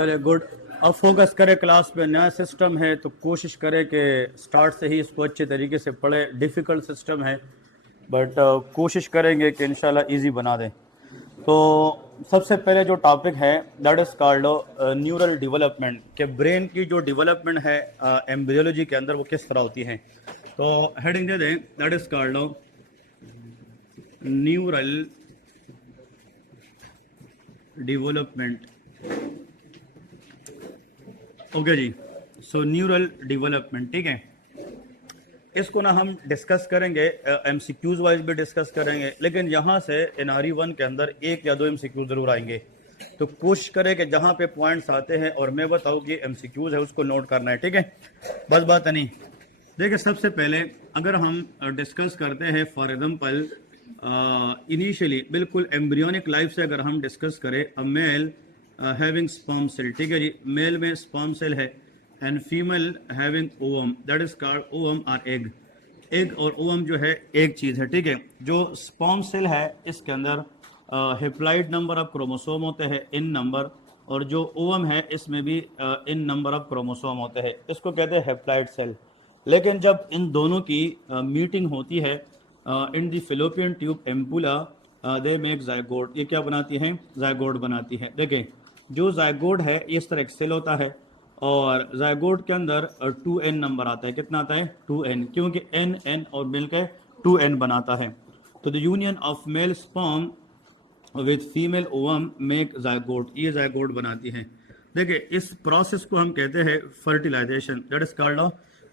चले गुड। अब फोकस करें क्लास पे। नया सिस्टम है तो कोशिश करें कि स्टार्ट से ही इसको अच्छे तरीके से पढ़े। डिफ़िकल्ट सिस्टम है बट कोशिश करेंगे कि इंशाल्लाह इजी बना दें। तो सबसे पहले जो टॉपिक है that is called neural development, के ब्रेन की जो डेवलपमेंट है एम्ब्रियोलॉजी के अंदर वो किस तरह होती है। तो हेडिंग दे दें that is called neural development. Okay जी, सो न्यूरल डेवलपमेंट, ठीक है। इसको ना हम डिस्कस करेंगे, एमसीक्यूज वाइज भी डिस्कस करेंगे, लेकिन यहाँ से एनआरई 1 के अंदर एक या दो एमसीक्यूज जरूर आएंगे। तो कोशिश करें कि जहाँ पे पॉइंट्स आते हैं और मैं बताऊँ कि एमसीक्यूज है उसको नोट करना है, ठीक है। बस बात नहीं। देखिए सबसे पहले अगर हम डिस्कस करते हैं फॉर एग्जाम्पल इनिशियली बिल्कुल एम्ब्रियोनिक लाइफ से अगर हम डिस्कस करें, अ मेल हैविंग स्पर्म सेल, ठीक है जी, मेल में स्पर्म सेल है and female having ovum, that is called ovum और एग। एग और ओवम जो है एक चीज़ है, ठीक है। जो स्पर्म सेल है इसके अंदर हेप्लाइड नंबर ऑफ क्रोमोसोम होते हैं इन नंबर, और जो ओवम है इसमें भी इन नंबर ऑफ क्रोमोसोम होते हैं, इसको कहते हैं हेप्लाइड सेल। लेकिन जब इन दोनों की मीटिंग होती है in the fallopian tube ampulla, they make zygote. ये क्या बनाती हैं? जायगोट बनाती है। देखें जो जायगोट है इस तरह एक सेल होता है और जायगोट के अंदर 2n नंबर आता है। कितना आता है? 2n, क्योंकि n और मिलकर 2n बनाता है। तो the union of male sperm with female ovum make zygote, ये जायगोट बनाती हैं। देखिए इस प्रोसेस को हम कहते हैं fertilisation, that is called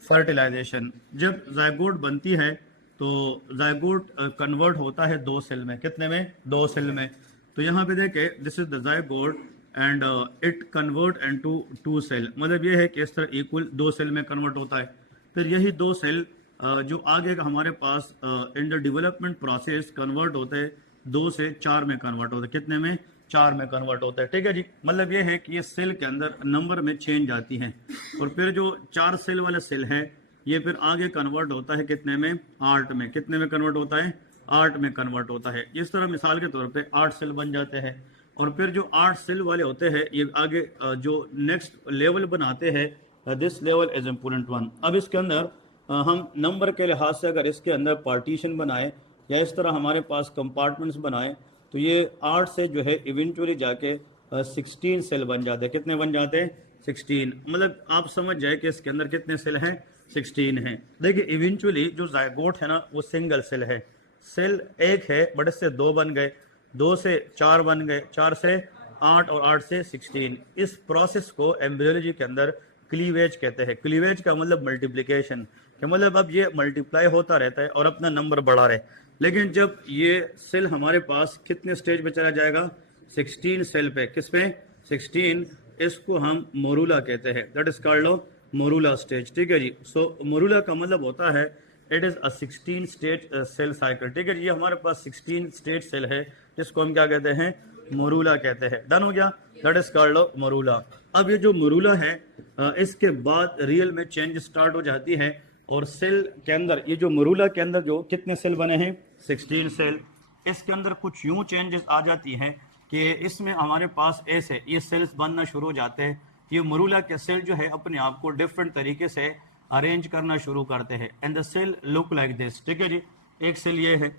fertilisation. जब जायगोट बनती है तो जायगोट कन्वर्ट होता है दो सेल में। कितने में? दो सेल में। तो यहाँ पे देखें this is the zygote and it convert into two cell, मतलब ये है कि इस तरह इक्वल दो सेल में कन्वर्ट होता है। फिर यही दो सेल जो आगे का हमारे पास in the development process convert होते हैं, 2 से 4 में कन्वर्ट होता है। कितने में? 4 में कन्वर्ट होता है, ठीक है जी। मतलब ये है कि ये सेल के अंदर नंबर में चेंज आती हैं और फिर जो 4 सेल वाला सेल है ये फिर आगे कन्वर्ट होता है कितने में? 8 में। कितने में कन्वर्ट होता है? 8 में कन्वर्ट होता है। इस तरह मिसाल के तौर पे 8 सेल बन जाते हैं और फिर जो 8 सेल वाले होते हैं ये आगे जो नेक्स्ट लेवल बनाते हैं, this level is important one. अब इसके अंदर हम नंबर के लिहाज से अगर इसके अंदर पार्टीशन बनाए या इस तरह हमारे पास कंपार्टमेंट्स बनाए तो ये 8 से जो है इवेंचुअली जाके 16 सेल बन जाते हैं। कितने बन जाते हैं? 16। मतलब आप समझ जाए कि इसके अंदर कितने सेल हैं? 16 हैं। देखिए इवेंचुअली जो जायगोट है ना वो सिंगल सेल है। सेल एक है बट इससे 2 बन गए, 2 से 4 बन गए, 4 से 8 और 8 से 16। इस प्रोसेस को एम्ब्रियोलॉजी के अंदर क्लीवेज कहते हैं। क्लीवेज का मतलब मल्टीप्लिकेशन, कि मतलब अब ये मल्टीप्लाई होता रहता है और अपना नंबर बढ़ा रहे। लेकिन जब ये सेल हमारे पास कितने स्टेज पे चला जाएगा? 16 सेल पे। किस पे? 16। इसको हम मोरूला कहते हैं, that is called morula stage, ठीक है जी। सो मोरूला का मतलब होता है it is a 16 stage cell cycle, ठीक है। ये हमारे पास 16 स्टेज सेल है जिसको हम क्या कहते हैं? मोरूला कहते हैं। डन हो गया? That is called morula. अब ये जो मोरूला है इसके बाद रियल में चेंज स्टार्ट हो जाती है और सेल के अंदर ये जो मोरूला के अंदर जो कितने सेल बने हैं? 16 सेल। इसके अंदर कुछ यूं चेंजेस आ जाती हैं कि इसमें हमारे पास ऐसे ये सेल्स बनना शुरू हो जाते हैं। ये मोरूला के सेल जो है अपने आप को डिफरेंट तरीके से अरेंज करना शुरू करते हैं and the cell look like this, ठीक है जी। एक सेल ये है।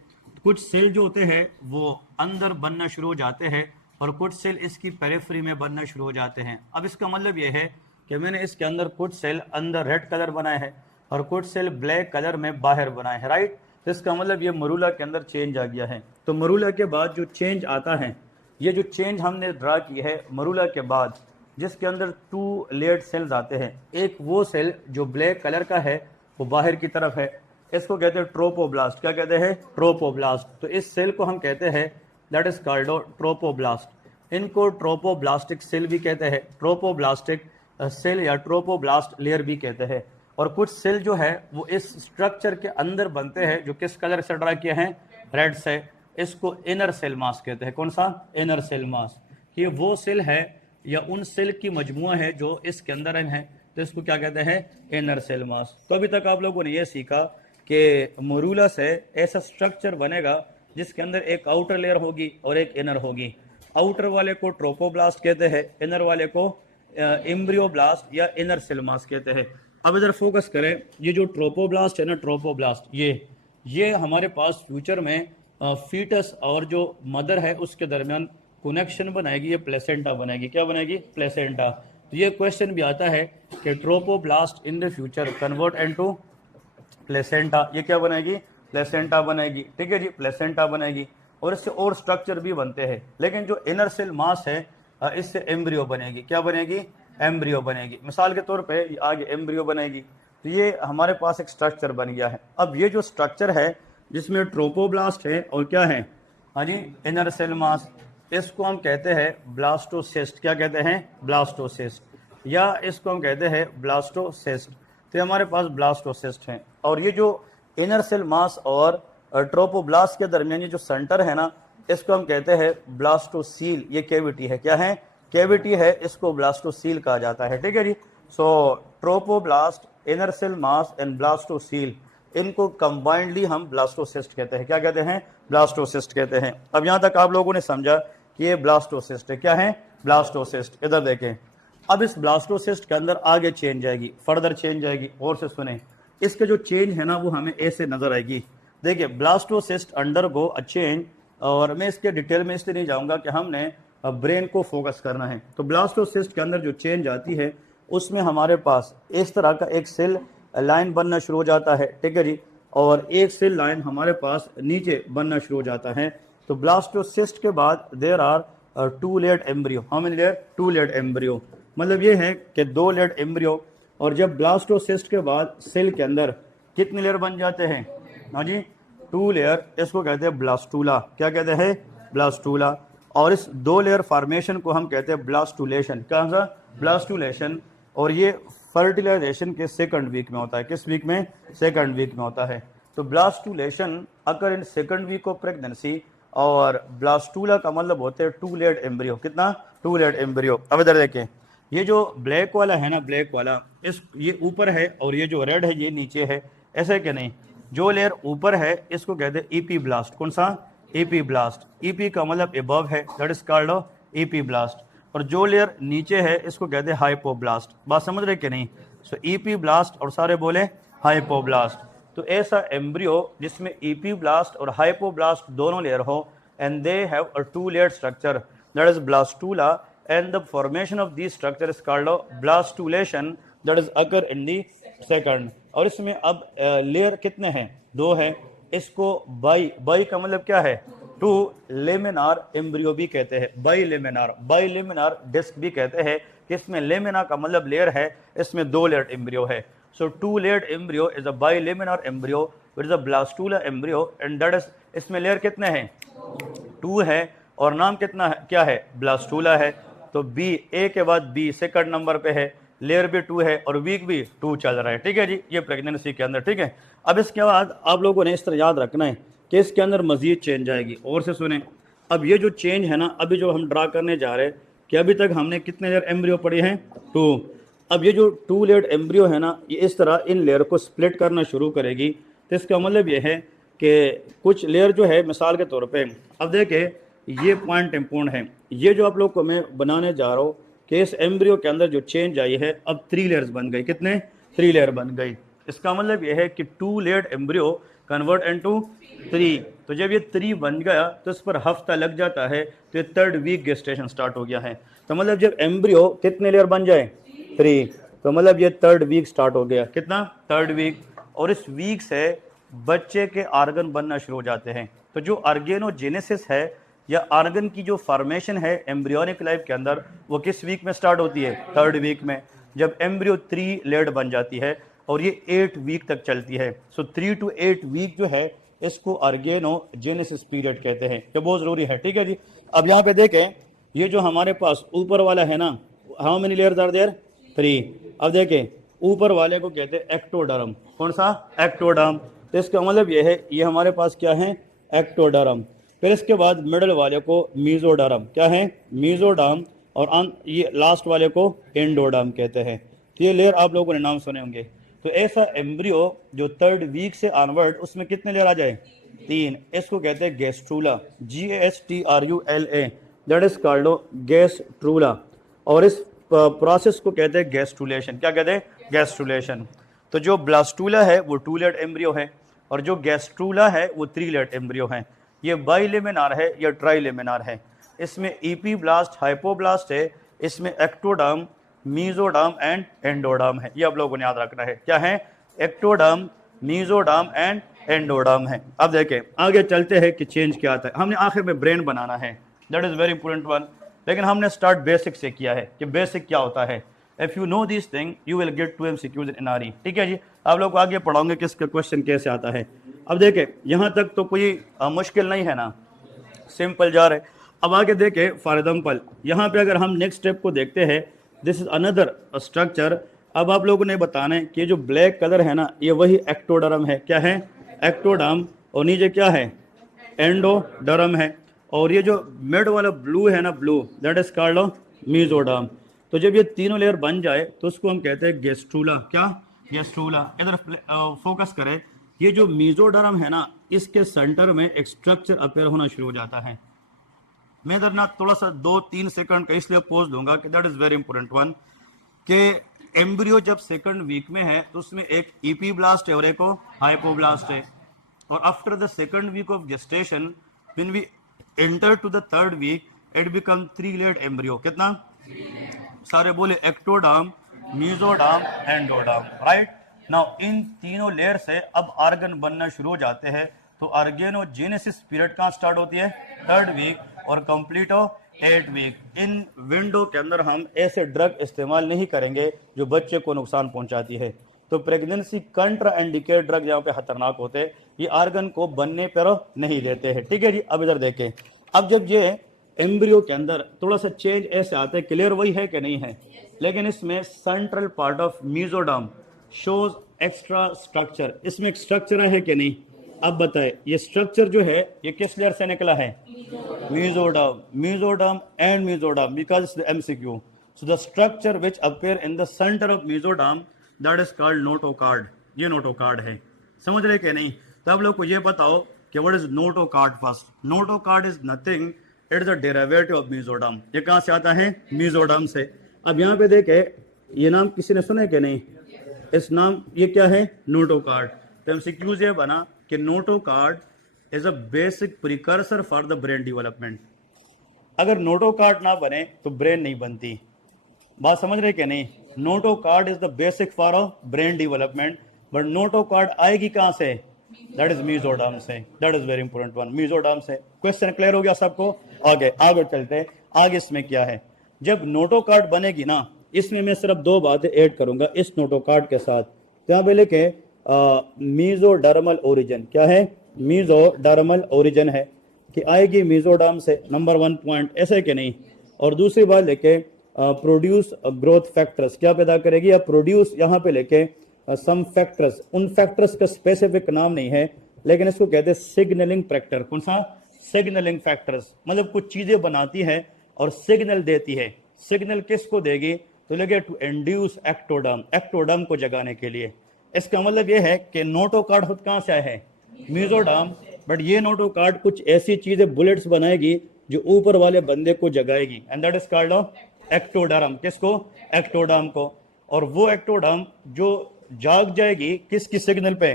कुछ सेल जो होते हैं वो अंदर बनना शुरू हो जाते हैं और कुछ सेल इसकी पेरिफेरी में बनना शुरू हो जाते हैं। अब इसका मतलब ये है कि मैंने इसके अंदर कुछ सेल अंदर रेड कलर बनाए हैं और कुछ सेल ब्लैक कलर में बाहर बनाए हैं, राइट। तो इसका मतलब ये मोरूला के अंदर चेंज आ गया है। तो मोरूला के बाद जो चेंज आता है, ये जो चेंज हमने ड्रा की है मोरूला के बाद, जिसके अंदर 2 लेयर्ड सेल्स आते हैं। एक वो सेल जो ब्लैक कलर का है वो बाहर की तरफ है, इसको कहते हैं ट्रोपोब्लास्ट। क्या कहते हैं? ट्रोपोब्लास्ट। तो इस सेल को हम कहते हैं दैट इज कॉल्ड ट्रोपोब्लास्ट। इनको ट्रोपोब्लास्टिक सेल भी कहते हैं, ट्रोपोब्लास्टिक सेल या ट्रोपोब्लास्ट लेयर भी कहते हैं। और कुछ सेल जो है वो इस स्ट्रक्चर के अंदर बनते हैं जो किस कलर से ड्रा किए हैं? रेड से। इसको इनर सेल मास कहते हैं। कौन सा? Inner cell mass. ये वो सेल है या उन सेल की मजमुआ है जो इसके अंदर है, तो इसको क्या कहते हैं? Inner cell mass. तो अभी तक आप लोगों ने ये सीखा कि मोरूला से ऐसा स्ट्रक्चर बनेगा जिसके अंदर एक आउटर लेयर होगी और एक इनर होगी। आउटर वाले को ट्रोपोब्लास्ट कहते हैं, इनर वाले को एम्ब्रियोब्लास्ट या इनर सेल मास कहते हैं। अब इधर फोकस करें, ये जो ट्रोपोब्लास्ट है ना, ट्रोपोब्लास्ट ये हमारे पास फ्यूचर में फीटस और जो मदर है उसके दरमियान कनेक्शन बनाएगी, ये प्लेसेंटा बनेगी। क्या बनेगी? प्लेसेंटा। तो ये क्वेश्चन भी आता है कि trophoblast in the future convert into placenta, ये क्या बनेगी? प्लेसेंटा बनेगी। ठीक है जी, प्लेसेंटा बनेगी। और इससे और स्ट्रक्चर भी बनते हैं, लेकिन जो इनर सेल मास है इससे एम्ब्रियो बनेगी। क्या बनेगी? एम्ब्रियो बनेगी। मिसाल के तौर पे आगे एम्ब्रियो बनेगी। तो ये हमारे पास एक स्ट्रक्चर बन गया है। अब ये जो स्ट्रक्चर है जिसमें ट्रोपोब्लास्ट है और क्या है, हाँ जी, इनर सेल मास, इसको हम कहते हैं ब्लास्टोसिस्ट। क्या कहते हैं? ब्लास्टोसिस्ट। या इसको हम कहते हैं ब्लास्टोसिस्ट। तो हमारे पास ब्लास्टोसिस्ट हैं। और ये जो इनर सेल मास और ट्रोपोब्लास्ट के दरमियान ये जो सेंटर है ना, इसको हम कहते हैं ब्लास्टोसील। ये कैविटी है। क्या है? कैविटी है, इसको ब्लास्टोसील कहा जाता है। ठीक है जी। So trophoblast, inner cell mass and blastocoel, इनको कंबाइंडली हम ब्लास्टोसिस्ट कहते हैं। क्या कहते हैं? ब्लास्टोसिस्ट कहते हैं। अब यहां तक आप लोगों ने समझा कि ये ब्लास्टोसिस्ट है। क्या है? ब्लास्टोसिस्ट। इधर देखें, अब इस ब्लास्टोसिस्ट के अंदर आगे चेंज आएगी, फर्दर चेंज आएगी। और से सुने, इसके जो चेंज है ना वो हमें ऐसे नजर आएगी। देखिए, ब्लास्टोसिस्ट अंडरगो अ चेंज, और मैं इसके डिटेल में इसलिए नहीं जाऊंगा कि हमने ब्रेन को फोकस करना है। तो ब्लास्टोसिस्ट के अंदर जो चेंज आती है उसमें हमारे पास इस तरह का एक सेल लाइन बनना शुरू हो जाता है। ठीक है जी। और एक सेल लाइन हमारे पास नीचे बनना शुरू हो जाता है। तो ब्लास्टोसिस्ट के बाद there are 2 layered embryo. How many layer? 2 layered embryo. मतलब ये है कि 2 लेयर्ड एम्ब्रियो। और जब ब्लास्टोसिस्ट के बाद सेल के अंदर कितने लेयर बन जाते हैं? हाँ जी, 2 लेयर। इसको कहते हैं ब्लास्टूला। क्या कहते हैं? ब्लास्टूला। और इस 2 लेयर फॉर्मेशन को हम कहते हैं ब्लास्टुलेशन। क्या सा? ब्लास्टुलेशन। और ये फर्टिलाइजेशन के सेकंड वीक में होता है। किस वीक में? सेकंड वीक में होता है। तो blastulation occur in second week of pregnancy. और ब्लास्टूला का मतलब होते हैं 2 लेयर्ड एम्ब्रियो। कितना? 2 लेयर्ड एम्ब्रियो। अब इधर देखें, ये जो ब्लैक वाला है ना, ब्लैक वाला, इस ये ऊपर है और ये जो रेड है ये नीचे है। ऐसे कि नहीं? जो लेयर ऊपर है इसको कहते हैं ईपी ब्लास्ट। कौन सा? EP blast. ईपी का मतलब एबव है, that is called EP blast. और जो लेयर नीचे है इसको कहते हैं हाइपोब्लास्ट। बात समझ रहे कि नहीं? सो ईपी ब्लास्ट और सारे बोले हाइपोब्लास्ट। तो ऐसा एम्ब्रियो जिसमें ईपी ब्लास्ट और हाइपोब्लास्ट दोनों लेयर हो, and they have a 2 layered structure, that is blastula, and the formation of these structure is called blastulation, that is occur in the second। और इसमें अब लेयर कितने हैं? 2 है। इसको बाई का मतलब क्या है? 2 लेमिनार एम्ब्रियो भी कहते हैं। बाई लेमिनार डिस्क भी कहते हैं कि इसमें लेमिना का मतलब लेयर है, इसमें 2 लेयर्ड एम्ब्रियो है। सो 2 layered embryo is a by laminar embryo, it is a blastula embryo, and that is, इसमें लेयर कितने हैं? 2 है। और नाम कितना है? क्या है? ब्लास्टूला है। तो बी, ए के बाद बी सेकंड नंबर पे है, लेयर भी 2 है और वीक भी 2 चल रहा है। ठीक है जी, ये प्रेगनेंसी के अंदर। ठीक है। अब इसके बाद आप लोगों ने इस तरह याद रखना है कि इसके अंदर मजीद चेंज आएगी। और से सुने, अब ये जो चेंज है ना, अभी जो हम ड्रा करने जा रहे हैं कि अभी तक हमने कितने लेयर एम्ब्रियो पढ़े हैं? 2। अब ये जो 2 लेयर्ड एम्ब्रियो है ना, ये इस तरह इन लेयर को स्प्लिट करना शुरू करेगी। तो इसका मतलब ये है कि कुछ लेयर जो है, मिसाल के तौर पे अब देखें, ये पॉइंट इंपॉर्टेंट है। ये जो आप लोग को मैं बनाने जा रहा हूँ कि इस एम्ब्रियो के अंदर जो चेंज आई है, अब 3 लेयर्स बन गई। कितने? 3 लेयर बन गई। इसका मतलब ये है कि 2 लेयर्ड एम्ब्रियो कन्वर्ट इनटू 3। तो जब ये 3 बन गया तो इस पर हफ्ता लग जाता है, तो ये 3rd वीक गेस्टेशन स्टार्ट हो गया है। तो मतलब जब एम्ब्रियो कितने लेयर बन जाए? 3। तो मतलब ये 3rd वीक स्टार्ट हो गया। कितना? 3rd week. और इस वीक से बच्चे के आर्गन बनना शुरू हो जाते हैं। तो जो ऑर्गेनोजेनेसिस है या आर्गन की जो फॉर्मेशन है एम्ब्रियोनिक लाइफ के अंदर, वो किस वीक में स्टार्ट होती है? 3rd वीक में, जब एम्ब्रियो 3 लेयर्ड बन जाती है। और ये 8 वीक तक चलती है। सो 3 to 8 वीक जो है इसको ऑर्गेनोजेनेसिस पीरियड कहते हैं, जो बहुत जरूरी है। ठीक है जी। अब यहाँ पे देखें, ये जो हमारे पास ऊपर वाला है ना, how many layers are there? 3। अब देखें, ऊपर वाले को कहते हैं एक्टोडर्म। कौन सा? एक्टोडर्म। तो इसका मतलब ये है, ये हमारे पास क्या है? एक्टोडर्म। फिर इसके बाद मिडल वाले को मीजोडर्म। क्या है? मीजोडर्म। और ये लास्ट वाले को एंडोडर्म कहते हैं। तो ये लेयर आप लोगों ने नाम सुने होंगे। तो ऐसा एम्ब्रियो जो 3rd वीक से ऑनवर्ड, उसमें कितने लेयर आ जाए? 3। इसको कहते हैं gastrula. GASTRULA, that is called gastrula. और इस प्रोसेस को कहते हैं गैस्ट्रुलेशन। क्या कहते हैं? गैस्ट्रुलेशन। तो जो ब्लास्टूला है वो 2 लेयर्ड एम्ब्रियो है और जो गैस्ट्रूला है वो 3 लेयर्ड एम्ब्रियो है। ये बाइलेमिनार है या ट्राइलेमिनार है। इसमें इपीब्लास्ट, हाइपोब्लास्ट है, इसमें एक्टोडर्म, मीजोडर्म एंड एंडोडर्म है। ये आप लोगों को याद रखना है। क्या है? एक्टोडर्म, मीजोडर्म एंड एंडोडर्म है। अब देखें आगे चलते हैं कि चेंज क्या आता है। हमने आखिर में ब्रेन बनाना है, that is very important one, लेकिन हमने स्टार्ट बेसिक से किया है कि बेसिक क्या होता है। If you know this thing you will get 2 MCQs इन आरई। ठीक है जी, आप लोग को आगे पढ़ाऊंगे कि इसका क्वेश्चन कैसे आता है। अब देखें यहाँ तक तो कोई मुश्किल नहीं है ना, सिंपल जा रहे। अब आगे देखें फॉर एग्जाम्पल यहाँ पे अगर हम नेक्स्ट स्टेप को देखते हैं, दिस इज अनदर स्ट्रक्चर। अब आप लोगों ने बताना है कि जो ब्लैक कलर है ना ये वही एक्टोडर्म है। क्या है? एक्टोडर्म। और नीचे क्या है? एंडोडर्म है। और ये जो मिड वाला ब्लू है ना, blue, that is called mesoderm. तो जब ये तीनों लेयर बन जाए तो उसको हम कहते हैं गेस्ट्रूला। क्या? गेस्ट्रूला। इधर फोकस करें, ये जो मीजोडर्म है ना इसके सेंटर में एक स्ट्रक्चर अपेयर होना शुरू हो जाता है। मैं इधर ना थोड़ा सा 2-3 सेकंड का इसलिए पोज दूंगा कि that is very important one, कि एम्ब्रियो जब सेकंड वीक में है तो उसमें एक इपीब्लास्ट है और एक हाइपोब्लास्ट है। और after the second week of gestation when we enter to the third week it become 3 layered embryo. कितना? सारे बोले ectoderm, mesoderm, endoderm. Right now इन तीनों लेयर से अब आर्गन बनना शुरू हो जाते हैं। तो ऑर्गेनोजेनेसिस पीरियड कहाँ स्टार्ट होती है? 3rd वीक और कंप्लीट हो 8 वीक। इन विंडो के अंदर हम ऐसे ड्रग इस्तेमाल नहीं करेंगे जो बच्चे को नुकसान पहुंचाती है। तो प्रेगनेंसी कंट्रा इंडिकेट ड्रग जहाँ पे खतरनाक होते हैं ये आर्गन को बनने पर नहीं देते हैं। ठीक है जी, अब इधर देखें। अब जब ये एम्ब्रियो के अंदर थोड़ा सा चेंज ऐसे आता है, क्लियर वही है कि नहीं है, लेकिन इसमें central part of mesoderm shows extra structure. इसमें एक स्ट्रक्चर है कि नहीं? अब बताए ये स्ट्रक्चर जो है ये किस लेयर से निकला है? Mesoderm, mesoderm and mesoderm, because it's the MCQ। So the structure which appear in the centre of mesoderm that is called notochord. ये नोटोकार्ड है, समझ रहे कि नहीं? तो आप लोग को ये बताओ कि what is notochord first. Notochord is nothing, it is a derivative of mesoderm. ये कहाँ से आता है? मीजोडर्म से। अब यहाँ पे देखे ये नाम किसी ने सुना है कि नहीं? इस नाम ये क्या है? नोटोकार्ड। तो MCQs ये बना कि notochord is a basic precursor for the brain development. अगर नोटोकार्ड ना बने तो ब्रेन नहीं बनती। बात समझ रहे कि नहीं? Notochord is the basic for brain development, but notochord आएगी कहां से? दैट इज मीजोडर्म से। That is very important one, mesoderm से। क्वेश्चन क्लियर हो गया सबको? आगे चलते हैं। आगे इसमें क्या है, जब नोटोकार्ड बनेगी ना इसमें मैं सिर्फ 2 बातें ऐड करूंगा इस नोटोकार्ड के साथ। तो यहाँ पे लिखे मीजोडर्मल ओरिजिन। क्या है? मीजोडर्मल ओरिजिन है कि आएगी मीजोडर्म से, नंबर 1 पॉइंट, ऐसे कि नहीं? और दूसरी बात लेके प्रोड्यूस ग्रोथ फैक्टर्स, क्या पैदा करेगी? या प्रोड्यूस यहाँ पे लेके सम फैक्टर्स, उन फैक्टर्स का स्पेसिफिक नाम नहीं है लेकिन इसको कहते हैं सिग्नलिंग फैक्टर। कौन सा? सिग्नलिंग फैक्टर्स, मतलब कुछ चीजें बनाती है और सिग्नल देती है। सिग्नल किसको देगी? तो लगे टू इंड्यूस एक्टोडर्म, एक्टोडर्म को जगाने के लिए। इसका मतलब यह है कि नोटोकार्ड खुद कहाँ से आया है? मीजोडर्म। बट ये नोटोकार्ड कुछ ऐसी चीजें, बुलेट्स बनाएगी जो ऊपर वाले बंदे को जगाएगी, and that is called ectoderm. किसको? एक्टोडर्म को। और वो एक्टोडर्म जो जाग जाएगी किसकी सिग्नल पे?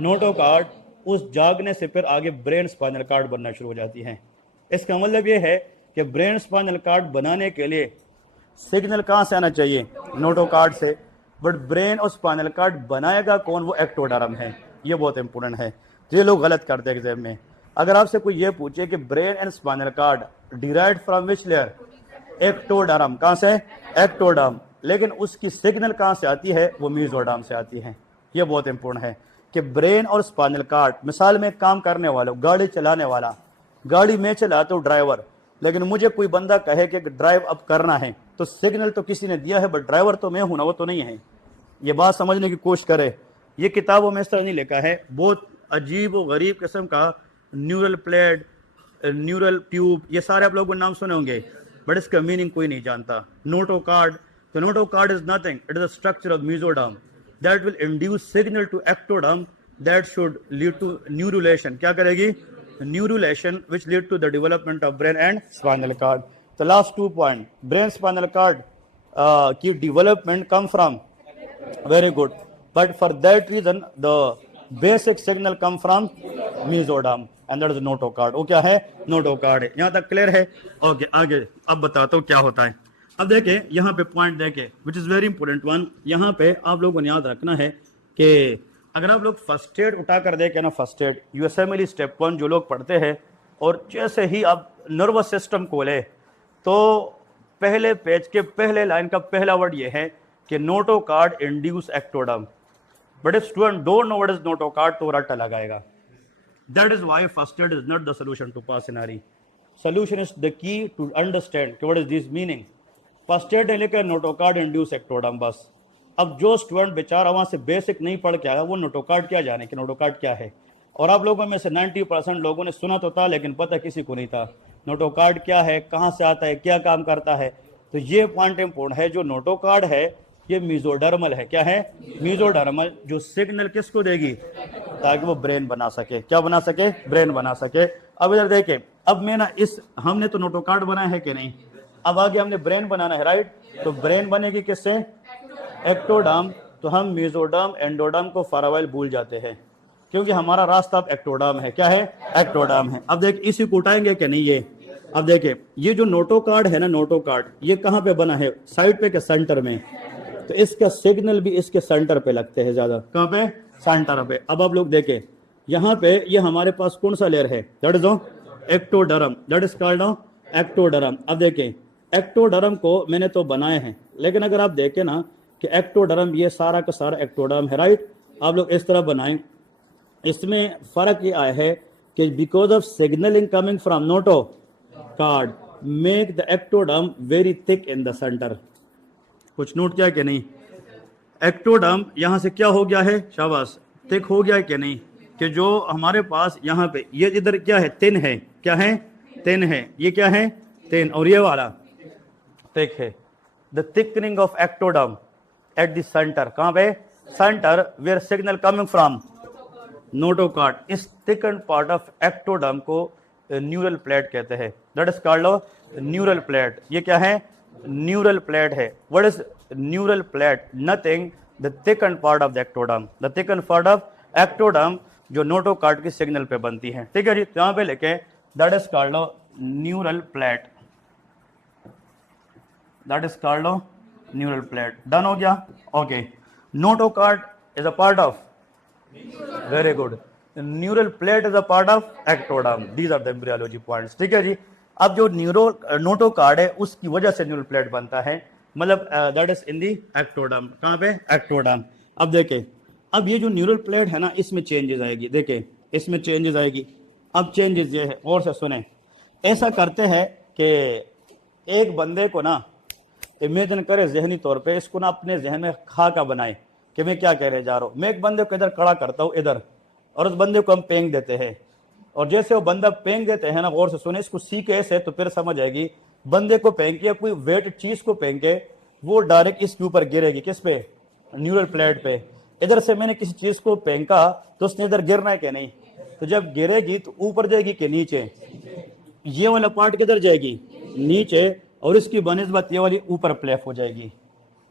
नोटोकार्ड। उस जागने से फिर आगे ब्रेन स्पाइनल कार्ड बनना शुरू हो जाती है। इसका मतलब ये है कि ब्रेन स्पाइनल कार्ड बनाने के लिए सिग्नल कहां से आना चाहिए? नोटोकार्ड से। बट ब्रेन और स्पाइनल कार्ड बनाएगा कौन? वो एक्टोडर्म है। ये बहुत इंपॉर्टेंट है, ये लोग गलत करते हैं एग्जाम में। अगर आपसे कोई ये पूछे कि brain and spinal card derived from which layer? Ectoderm. कहां से? एक्टोडर्म। लेकिन उसकी सिग्नल कहां से आती है? वो मीजोडर्म से आती है। ये बहुत इंपॉर्टेंट है कि ब्रेन और स्पाइनल कार्ड, मिसाल में काम करने वाला, गाड़ी चलाने वाला, गाड़ी में चलाता हूँ ड्राइवर, लेकिन मुझे कोई बंदा कहे कि ड्राइव अब करना है तो सिग्नल तो किसी ने दिया है, बट ड्राइवर तो मैं हूं ना, वो तो नहीं है। ये बात समझने की कोशिश करे। ये किताबों में इस तरह नहीं लिखा है, बहुत अजीब और गरीब किस्म का न्यूरल प्लेट, न्यूरल ट्यूब, ये सारे आप लोगों को नाम सुने होंगे, बट इसका मीनिंग कोई नहीं जानता। नोटोकार्ड, तो notochord is nothing, it is a structure of mesoderm that will induce signal to ectoderm that should lead to neurulation. क्या करेगी? Neurulation which lead to the development of brain and spinal cord. तो last 2 point, brain spinal cord की development come from, very good, but for that reason the basic signal come from mesoderm and that is notochord. वो क्या है? Notochord है। यहाँ तक clear है? Okay, आगे अब बताता हूँ क्या होता है। अब देखें यहाँ पे पॉइंट देखें which is very important one. यहाँ पे आप लोगों ने याद रखना है कि अगर आप लोग फर्स्ट एड उठा कर देखें ना, फर्स्ट एड यूएसएमएल स्टेप 1 जो लोग पढ़ते हैं, और जैसे ही आप नर्वस सिस्टम खोले तो पहले पेज के पहले लाइन का पहला वर्ड ये है कि notochord induce ectoderm. But if student don't know what is notochord तो रट्टा लगाएगा। That is why first aid is not the solution to pass in आरी। Solution is the key to understand what is this meaning. First aid लेकर notochord induce ectoderm बस। अब जो student बेचारा वहां से बेसिक नहीं पढ़ के आया वो नोटोकार्ड क्या जाने कि नोटोकार्ड क्या है। और आप लोगों में से 90% लोगों ने सुना तो था लेकिन पता किसी को नहीं था नोटोकार्ड क्या है, कहाँ से आता है, क्या काम करता है। तो ये पॉइंट इंपॉर्टेंट है। जो नोटोकार्ड है ये मीजोडर्मल है। क्या है? मीजोडर्मल, जो सिग्नल किसको देगी ताकि वो ब्रेन बना सके। क्या बना सके? ब्रेन बना सके। अब इधर देखें, अब मैं ना इस हमने तो नोटोकार्ड बनाया है कि नहीं, अब आगे हमने ब्रेन बनाना है, राइट। तो ब्रेन बनेगी किससे? एक्टोडर्म। तो हम मेसोडर्म एंडोडर्म को फॉरवाइल भूल जाते हैं क्योंकि हमारा रास्ता अब एक्टोडर्म है। क्या है? एक्टोडर्म है। अब देख इसी को उठाएंगे कि नहीं ये। अब देखें ये जो नोटोकार्ड है ना, नोटोकार्ड ये कहाँ पे बना है? साइड पे के सेंटर में। तो इसका सिग्नल भी इसके सेंटर पे लगते हैं ज्यादा। कहाँ पे? सेंटर पे। अब आप लोग देखें यहाँ पे ये हमारे पास कौन सा लेयर है? That is ectoderm, that is called ectoderm. अब देखें एक्टोडर्म को मैंने तो बनाए हैं लेकिन अगर आप देखें ना कि एक्टोडर्म ये सारा का सारा एक्टोडर्म है, राइट। आप लोग इस तरह बनाएं। इसमें फर्क ये आया है कि because of signalling coming from Noto card make the ectoderm very thick in the centre. कुछ नोट किया कि नहीं? एक्टोडर्म यहां से क्या हो गया है? शाबाश, थिक हो गया है कि नहीं? कि जो हमारे पास यहाँ पे ये इधर क्या है? थिन है। क्या है? थिन है। ये क्या है? थिन। और ये वाला थिक है। The thickening of ectoderm at the centre. कहां पे? Centre where signal coming from notochord. इस थिकन पार्ट ऑफ एक्टोडर्म को न्यूरल प्लेट कहते हैं। That is called neural plate. ये क्या है? न्यूरल प्लेट है। What is neural plate? Nothing, the thicken part of the ectoderm. The thicken part of ectoderm जो notochord के सिग्नल पे बनती है। ठीक है जी, तो यहां पे लेके that is called neural plate. That is called neural plate. Done हो गया? Okay. Notochord is a part of, very good, neural plate is a part of ectoderm. These are the embryology points. ठीक है जी। अब जो notochord है उसकी वजह से न्यूरल प्लेट बनता है, मतलब that is in the ectoderm. कहां पे? एक्टोडर्म। अब देखें, अब ये जो न्यूरल प्लेट है ना इसमें चेंजेस आएगी। देखें इसमें चेंजेस आएगी। अब चेंजेस ये है, और से सुने, ऐसा करते हैं कि एक बंदे को ना इमेजिन करे जहनी तौर पे, इसको ना अपने जहन में खाका बनाए कि मैं क्या कहने जा रहा हूं। मैं एक बंदे को इधर खड़ा करता हूं इधर, और उस बंदे को हम पेंग देते हैं, और जैसे वो बंदा पेंग देते हैं ना, गौर से सुने, इसको सीखे ऐसे तो फिर समझ आएगी। बंदे को पेंग के, कोई वेट चीज को पेंग के, वो डायरेक्ट इसके ऊपर गिरेगी। किस पे? न्यूरल प्लेट पे। इधर से मैंने किसी चीज को फेंका तो उसने इधर गिरना है कि नहीं? तो जब गिरेगी तो ऊपर जाएगी कि नीचे? ये वाला पार्ट किधर जाएगी? नीचे। और इसकी बनिस्बत ये वाली ऊपर प्लेफ हो जाएगी।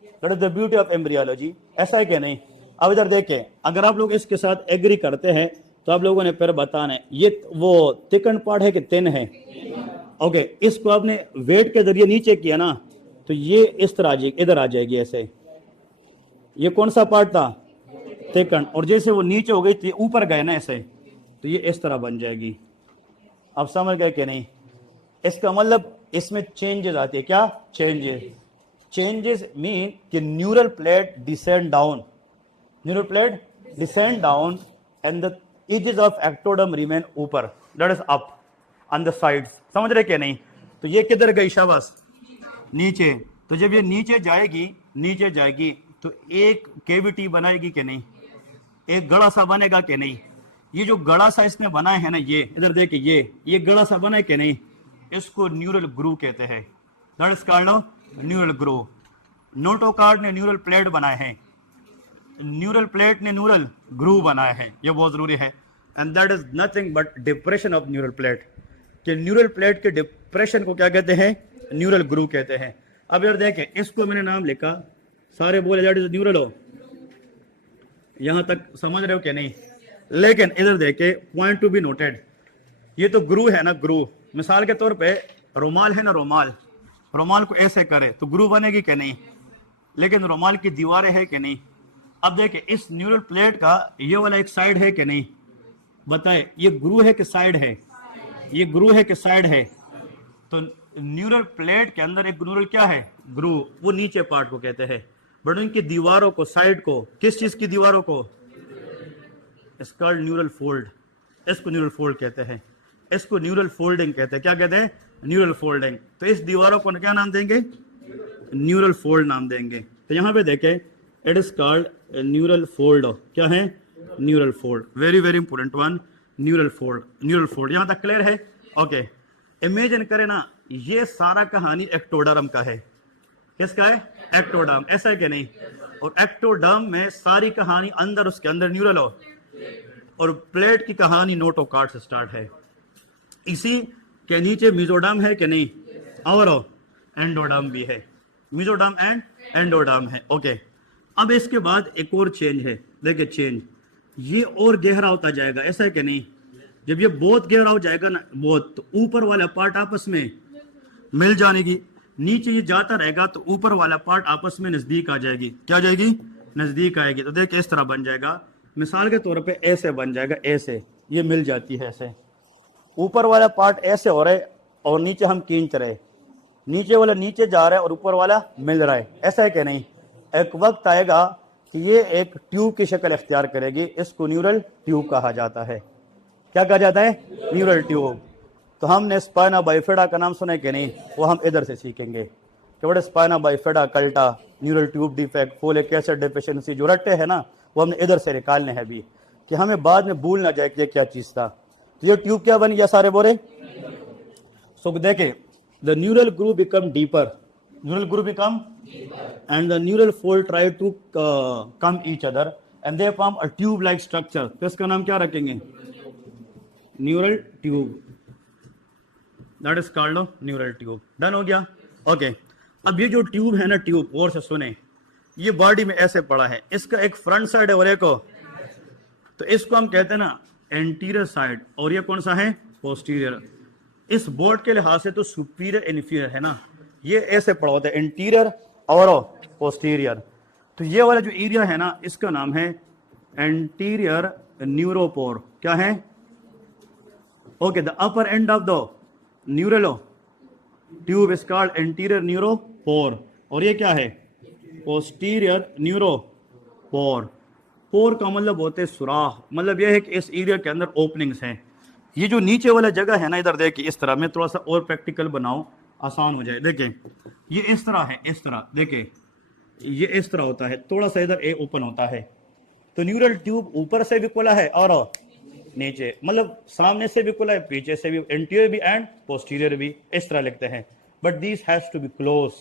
That is the beauty of embryology. ऐसा है कि नहीं? अब इधर देखें, अगर आप लोग इसके साथ एग्री करते हैं तो आप लोगों ने फिर बताना है ये वो थिकन पार्ट है कि थिन है। ओके, इसको आपने वेट के जरिए नीचे किया ना तो ये इस तरह आ जाएगी, इधर आ जाएगी ऐसे। ये कौन सा पार्ट था? थिकन। और जैसे वो नीचे हो गई तो ये ऊपर गए ना ऐसे, तो ये इस तरह बन जाएगी। अब समझ गए कि नहीं? इसका मतलब इसमें चेंजेस आती है। क्या चेंजेस? चेंजेस मीन कि neural plate descend down, neural plate descend down and the edges of ectoderm remain ऊपर, that is up on the sides. समझ रहे कि नहीं? तो ये किधर गई? शाबाश, नीचे। तो जब ये नीचे जाएगी, नीचे जाएगी तो एक केविटी बनाएगी कि नहीं? एक गड़ा सा बनेगा कि नहीं? ये जो गड़ा सा इसने बनाया है ना, ये इधर देखिए, ये गड़ा सा बना है कि नहीं? इसको न्यूरल ग्रू कहते हैं। That is called neural groove. Notochord ने न्यूरल प्लेट बनाए हैं, न्यूरल प्लेट ने न्यूरल ग्रू बनाया है। ये बहुत जरूरी है। And that is nothing but depression of neural plate. कि न्यूरल प्लेट के डिप्रेशन को क्या कहते हैं? न्यूरल ग्रू कहते हैं। अब यार देखें, इसको मैंने नाम लिखा, सारे बोले दैट इज न्यूरल हो, यहां तक समझ रहे हो कि नहीं? लेकिन इधर देखे, पॉइंट टू बी नोटेड, ये तो ग्रू है ना, ग्रू। मिसाल के तौर पे रुमाल है ना, रुमाल, रुमाल को ऐसे करे तो ग्रू बनेगी कि नहीं? लेकिन रुमाल की दीवारें है कि नहीं? अब देखें, इस न्यूरल प्लेट का ये वाला एक साइड है कि नहीं? बताए, ये ग्रू है कि साइड है? ये ग्रू है कि साइड है? तो न्यूरल प्लेट के अंदर एक न्यूरल क्या है? ग्रू, वो नीचे पार्ट को कहते हैं। बट इनकी दीवारों को, साइड को, किस चीज की दीवारों को? इसका न्यूरल फोल्ड, इसको न्यूरल फोल्ड कहते हैं, इसको न्यूरल फोल्डिंग कहते हैं। क्या कहते हैं? Neural folding. तो इस दीवारों को क्या नाम देंगे? न्यूरल फोल्ड नाम देंगे। तो यहां पे देखें, it is called neural fold. क्या है? Neural fold. Very very important one, neural fold. Neural fold यहां तक क्लियर है? ओके। इमेजिन करें ना, ये सारा कहानी एक्टोडर्म का है। किसका है? एक्टोडर्म। ऐसा है कि नहीं? और एक्टोडर्म में सारी कहानी अंदर, उसके अंदर न्यूरल हो, और प्लेट की कहानी नोटोकार्ड से स्टार्ट है। इसी के नीचे मिजोडर्म है कि नहीं? और एंडोडर्म भी है। मिजोडर्म एंड एंडोडर्म है। ओके। अब इसके बाद एक और चेंज है, देखिए चेंज, ये और गहरा होता जाएगा। ऐसा है कि नहीं? जब ये बहुत गहरा हो जाएगा ना, बहुत, तो ऊपर वाला पार्ट आपस में मिल जाने की, नीचे ये जाता रहेगा तो ऊपर वाला पार्ट आपस में नजदीक आ जाएगी। क्या जाएगी? नजदीक आएगी। तो देखिए इस तरह बन जाएगा, मिसाल के तौर पे ऐसे बन जाएगा, ऐसे ये मिल जाती है, ऐसे ऊपर वाला पार्ट ऐसे हो रहा है और नीचे हम खींच रहे, नीचे वाला नीचे जा रहा है और ऊपर वाला मिल रहा है। ऐसा है कि नहीं? एक वक्त आएगा कि ये एक ट्यूब की शक्ल इख्तियार करेगी, इसको न्यूरल ट्यूब कहा जाता है। क्या कहा जाता है? Neural tube. तो हमने स्पाइना बाइफिडा का नाम सुना है कि नहीं? वो हम इधर से सीखेंगे कि बड़े spina bifida, occulta, neural tube defect, folic acid deficiency, जो रट्टे हैं ना, वो हमने इधर से निकालने हैं भी, कि हमें बाद में भूल ना जाए कि ये क्या चीज था। तो ये ट्यूब क्या बन गया? सारे बोरे। सो देखे, the neural groove become deeper, neural groove become, and the neural fold try to come each other and they form a tube like structure। तो इसका नाम क्या रखेंगे? Neural tube. That is called neural tube. Done हो गया? Okay. अब ये जो ट्यूब है ना, ट्यूब, और से सुने, ये बॉडी में ऐसे पड़ा है, इसका एक फ्रंट साइड है और एक, तो इसको हम कहते हैं ना एंटीरियर साइड, और ये कौन सा है? पोस्टीरियर। इस बोर्ड के लिहाज से तो सुपीरियर इन्फीरियर है ना, ये ऐसे पड़ा होता है, एंटीरियर और पोस्टीरियर। तो ये वाला जो एरिया है ना, इसका नाम है एंटीरियर न्यूरोपोर। क्या है? Okay. The upper end of the neural tube is called anterior neuropore, और ये क्या है? Posterior neuropore. पोर का मतलब होते हैं सुराख, मतलब यह है कि इस एरिया के अंदर ओपनिंग्स हैं। ये जो नीचे वाला जगह है ना, इधर देखिए, इस तरह मैं थोड़ा सा और प्रैक्टिकल बनाऊं, आसान हो जाए। देखें, ये इस तरह है, इस तरह देखिए, ये इस तरह होता है, थोड़ा सा इधर ए ओपन होता है। तो न्यूरल ट्यूब ऊपर से भी खुला है और नीचे, मतलब सामने से भी खुला है, पीछे से भी, एंटीरियर भी एंड पोस्टीरियर भी, इस तरह लिखते हैं। But this has to be close.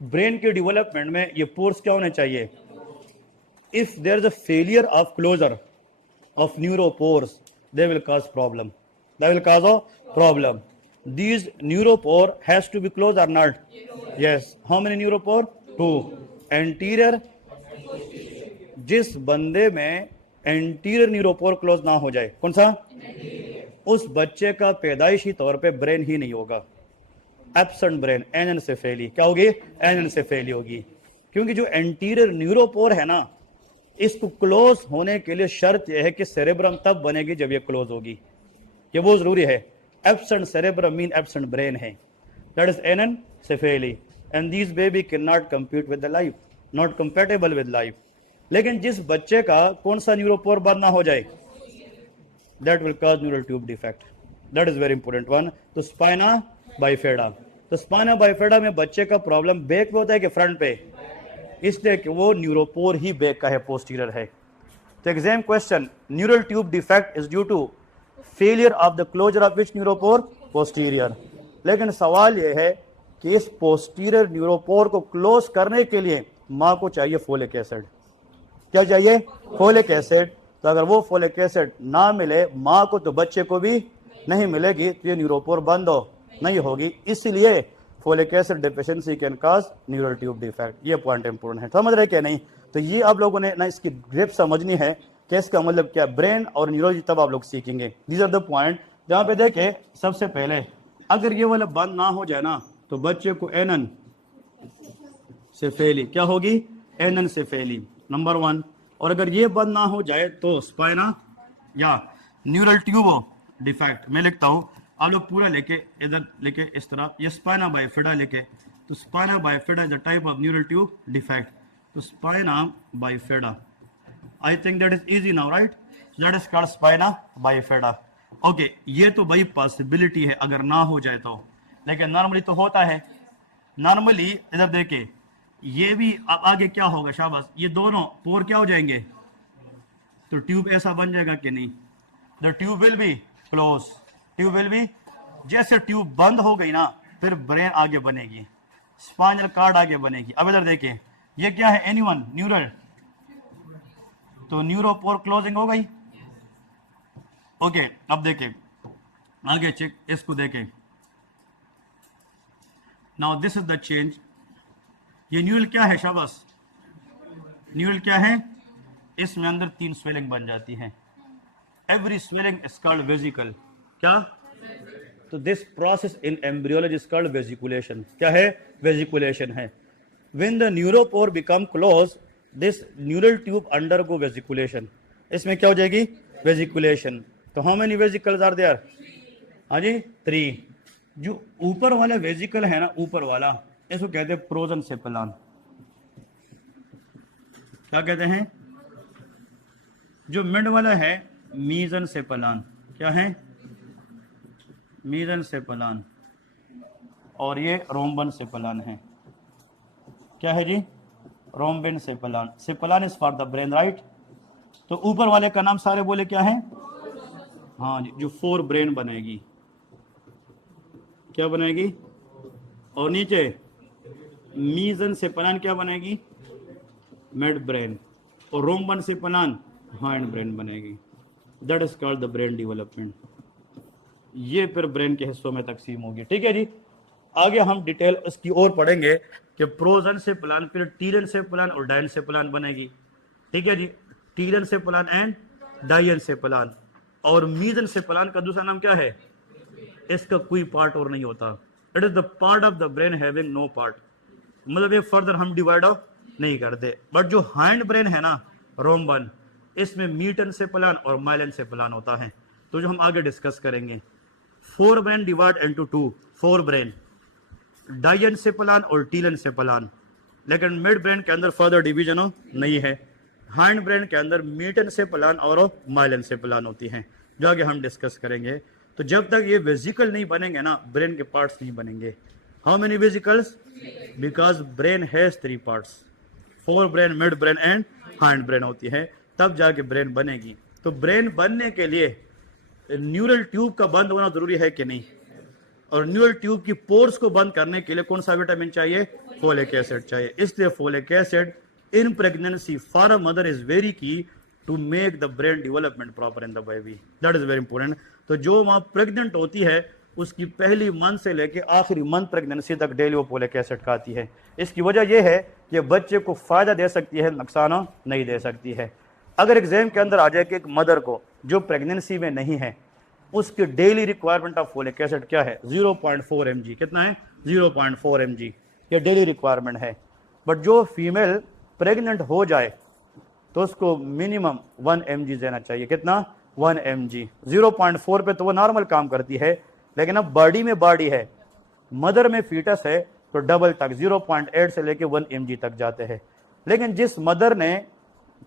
Brain के डेवलपमेंट में ये पोर्स क्या होने चाहिए? If there is a failure of closure of neuropores, they will cause problem. They will cause a problem. These neuropore has to be closed or not? Yes. How many neuropore? 2. Anterior, जिस बंदे में anterior neuropore close ना हो जाए, कौन सा? उस बच्चे का पैदाइशी तौर पे ब्रेन ही नहीं होगा, एब्सेंट ब्रेन, एनेन्सेफेली। क्या होगी? एनेन्सेफेली होगी। क्योंकि जो एंटीरियर न्यूरोपोर है ना, इसको क्लोज होने के लिए शर्त यह है कि सेरेब्रम तब बनेगी जब ये क्लोज होगी, ये बहुत जरूरी है। Absent cerebrum mean absent brain है, that is anencephaly, and this baby can not compute with the life, not compatible with life. लेकिन जिस बच्चे का कौन सा न्यूरोपोर बंद ना हो जाए, that will cause neural tube defect. That is very important one. तो स्पाइना बाइफेडा, तो स्पाइना बाइफेडा में बच्चे का प्रॉब्लम बैक पे होता है कि फ्रंट पे? इसलिए कि वो न्यूरोपोर ही बैक का है, पोस्टीरियर है। तो exam question, neural tube defect is due to failure of the closure of which neuropore? Posterior. लेकिन सवाल यह है कि इस पोस्टीरियर न्यूरोपोर को क्लोज करने के लिए माँ को चाहिए फोलिक एसिड। क्या चाहिए? Folic acid. तो अगर वो फोलिक एसिड ना मिले माँ को तो बच्चे को भी नहीं मिलेगी, तो ये न्यूरोपोर बंद नहीं होगी। इसलिए folic acid deficiency can cause neural tube defect. ये पॉइंट इंपॉर्टेंट है, समझ रहे क्या नहीं? तो ये आप लोगों ने ना इसकी ग्रिप समझनी है कि इसका मतलब क्या, ब्रेन और न्यूरोलॉजी तब आप लोग सीखेंगे। दीज आर द पॉइंट जहाँ पे देखे सबसे पहले अगर ये वाला बंद ना हो जाए ना तो बच्चे को एनन से फैली क्या होगी, एनन से फैली नंबर 1। और अगर ये बंद ना हो जाए तो स्पाइना या न्यूरल ट्यूब डिफेक्ट। मैं लिखता हूँ, आप लोग पूरा लेके इधर लेके इस तरह, ये स्पाइना बाइफिडा लेके, तो spina bifida is a type of neural tube defect. तो spina bifida, I think that is easy now right, that is called spina bifida. Okay, ये तो भाई पॉसिबिलिटी है अगर ना हो जाए तो, लेकिन नॉर्मली तो होता है। नॉर्मली इधर देखे ये भी, अब आगे क्या होगा शाबाश, ये दोनों पोर क्या हो जाएंगे, तो ट्यूब ऐसा बन जाएगा कि नहीं, the tube will be close, tube will be, जैसे ट्यूब बंद हो गई ना फिर ब्रेन आगे बनेगी, स्पाइनल कार्ड आगे बनेगी। अब इधर देखें ये क्या है, एनीवन न्यूरल, तो न्यूरोपोर क्लोजिंग हो गई। ओके, अब देखें आगे चेक, इसको देखें, now this is the change. ये न्यूरल क्या है शाबाश, न्यूरल क्या है, इसमें अंदर 3 स्वेलिंग बन जाती हैं, every swelling is called vesicle. क्या, तो this process in embryology is called vesiculation. क्या है, वेसिकुलेशन है। When the neuropore become close this neural tube undergo vesiculation, इसमें क्या हो जाएगी, वेसिकुलेशन। तो how many vesicles are there, हाँ जी 3। जो ऊपर वाला वेसिकल है ना, ऊपर वाला, इसको कहते हैं प्रोजेनसेफलन। क्या कहते हैं, जो मिड वाला है मीजनसेफलन। क्या है, मीजनसेफलन। और ये रोम्बनसेफलन है। क्या है जी, rhombencephalon. Cephalon is for the brain right. तो ऊपर वाले का नाम सारे बोले क्या है, हाँ जी, जो 4 ब्रेन बनेगी, क्या बनेगी, और नीचे मीजनसेफलन क्या बनेगी, मिड ब्रेन, और रोम्बनसेफलन हाइंड ब्रेन बनेगी। That is called the brain development. ये फिर ब्रेन के हिस्सों में तकसीम होगी। ठीक है जी, आगे हम डिटेल उसकी और पढ़ेंगे कि प्रोजेनसेफलन, फिर टीरेनसेफलन और डायनसेफलन बनेगी। ठीक है जी, टीरेनसेफलन एंड डायनसेफलन। और मीजनसेफलन का दूसरा नाम क्या है, इसका कोई पार्ट और नहीं होता, it is the part of the brain having no part, मतलब ये फर्दर हम डिवाइड ऑफ नहीं करते। बट जो हाइंड ब्रेन है ना, रोम्बन, इसमें मीटनसेफलन और माइलेनसेफलन होता है, तो जो हम आगे डिस्कस करेंगे। 4 ब्रेन डिवाइड इनटू 2, 4 ब्रेन, डायनसेफलन और टीलेनसेफलन। लेकिन मिड ब्रेन के अंदर फर्दर डिवीजन नहीं है। हाइंड ब्रेन के अंदर मीटनसेफलन और माइलेनसेफलन होती हैं, जो आगे हम डिस्कस करेंगे। तो जब तक ये वेसिकल नहीं बनेंगे ना, ब्रेन के पार्ट्स नहीं बनेंगे। How many vesicles, because brain has 3 parts, 4 brain, mid brain and hind brain होती है, तब जाके ब्रेन बनेगी। तो ब्रेन बनने के लिए न्यूरल ट्यूब का बंद होना जरूरी है कि नहीं, और न्यूरल ट्यूब की पोर्स को बंद करने के लिए कौन सा विटामिन चाहिए, फोलिक एसिड चाहिए। इसलिए folic acid in pregnancy for a mother is very key to make the brain development proper in the baby, that is very important. तो जो माँ प्रेग्नेंट होती है उसकी पहली मंथ से लेके आखिरी मंथ प्रेगनेंसी तक डेली वो फोलिक एसिड खाती है। इसकी वजह यह है कि बच्चे को फायदा दे सकती है, नुकसान नहीं दे सकती है। अगर एग्जाम के अंदर आ जाए कि एक मदर को जो प्रेगनेंसी में नहीं है, उसकी daily requirement of folic acid क्या है, 0.4 mg। कितना है, 0.4 mg, ये डेली रिक्वायरमेंट है। बट जो फीमेल प्रेग्नेंट हो जाए तो उसको मिनिमम 1 mg देना चाहिए। कितना, 1 mg। 0.4 पे तो वो नॉर्मल काम करती है, लेकिन अब बॉडी में बॉडी है, मदर में फीटस है, तो डबल तक 0.8 से लेके 1 mg तक जाते हैं। लेकिन जिस मदर ने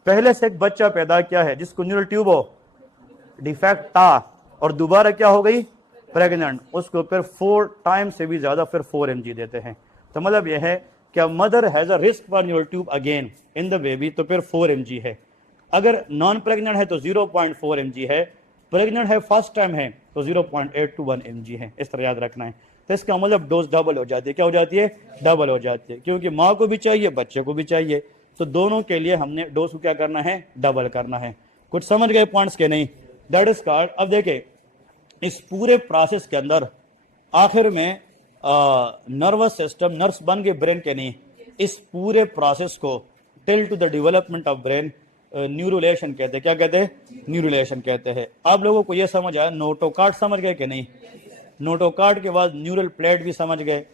पहले से एक बच्चा पैदा किया है जिसको न्यूरल ट्यूब डिफेक्ट था और दोबारा क्या हो गई, प्रेग्नेंट, उसको फिर 4 टाइम्स से भी ज्यादा फिर 4 mg देते हैं। तो मतलब यह है कि mother has a risk for neural tube again in the baby, तो फिर 4 mg है। अगर नॉन प्रेग्नेंट है तो 0.4 mg है, प्रेग्नेंट है फर्स्ट टाइम है तो 0.8 to 1 mg है। इस तरह याद रखना है। तो इसका मतलब डोज डबल हो जाती है। क्या हो जाती है, डबल हो जाती है, क्योंकि माँ को भी चाहिए, बच्चे को भी चाहिए, तो दोनों के लिए हमने डोज को क्या करना है, डबल करना है। कुछ समझ गए पॉइंट्स के नहीं, दैट इज कॉल्ड। अब देखे इस पूरे प्रोसेस के अंदर आखिर में नर्वस सिस्टम, नर्व्स बन गए ब्रेन के नहीं, इस पूरे प्रोसेस को till to the development of brain neurulation कहते हैं। क्या कहते हैं? न्यूरुलेशन कहते हैं। आप लोगों को यह समझ आया, नोटोकार्ड समझ गए कि नहीं? नोटोकार्ड के बाद न्यूरल प्लेट भी समझ गए,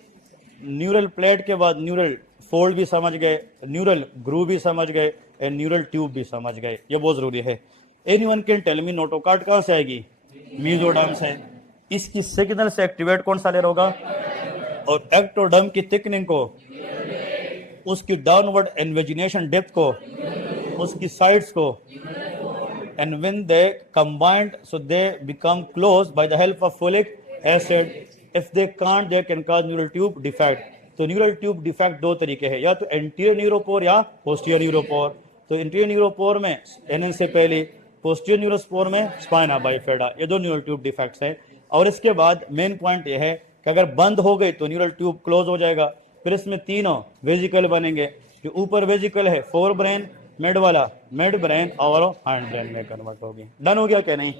न्यूरल प्लेट के बाद न्यूरल फोल्ड भी समझ गए, न्यूरल ग्रूव भी समझ गए, एंड न्यूरल ट्यूब भी समझ गए। ये बहुत जरूरी है। Anyone can tell me notochord कहां से आएगी? मेसोडर्म से। इसकी सिग्नल से एक्टिवेट कौन सा लेयर होगा? और एक्टोडर्म की थिकनिंग को, उसकी डाउनवर्ड इन्वेजिनेशन डेप्थ को, उसकी साइड्स को, and when they combined, so they become close by the help of folic acid. If they can't, they can cause neural tube defect. तो न्यूरल ट्यूब डिफेक्ट दो तरीके हैं, या तो एंटीरियर न्यूरोपोर या पोस्टीरियर न्यूरोपोर। तो interior neuropore में एनेन्सेफेली, posterior neuropore में स्पाइना बाइफेडा, ये दो न्यूरल ट्यूब डिफेक्ट्स हैं। और इसके बाद मेन पॉइंट ये है कि अगर बंद हो गई तो न्यूरल ट्यूब क्लोज हो जाएगा। फिर इसमें तीनों वेजिकल बनेंगे। जो ऊपर वेजिकल है फोर ब्रेन, मिड वाला मिड ब्रेन और हैंड ब्रेन में कन्वर्ट होगी। डन हो गया क्या? नहीं।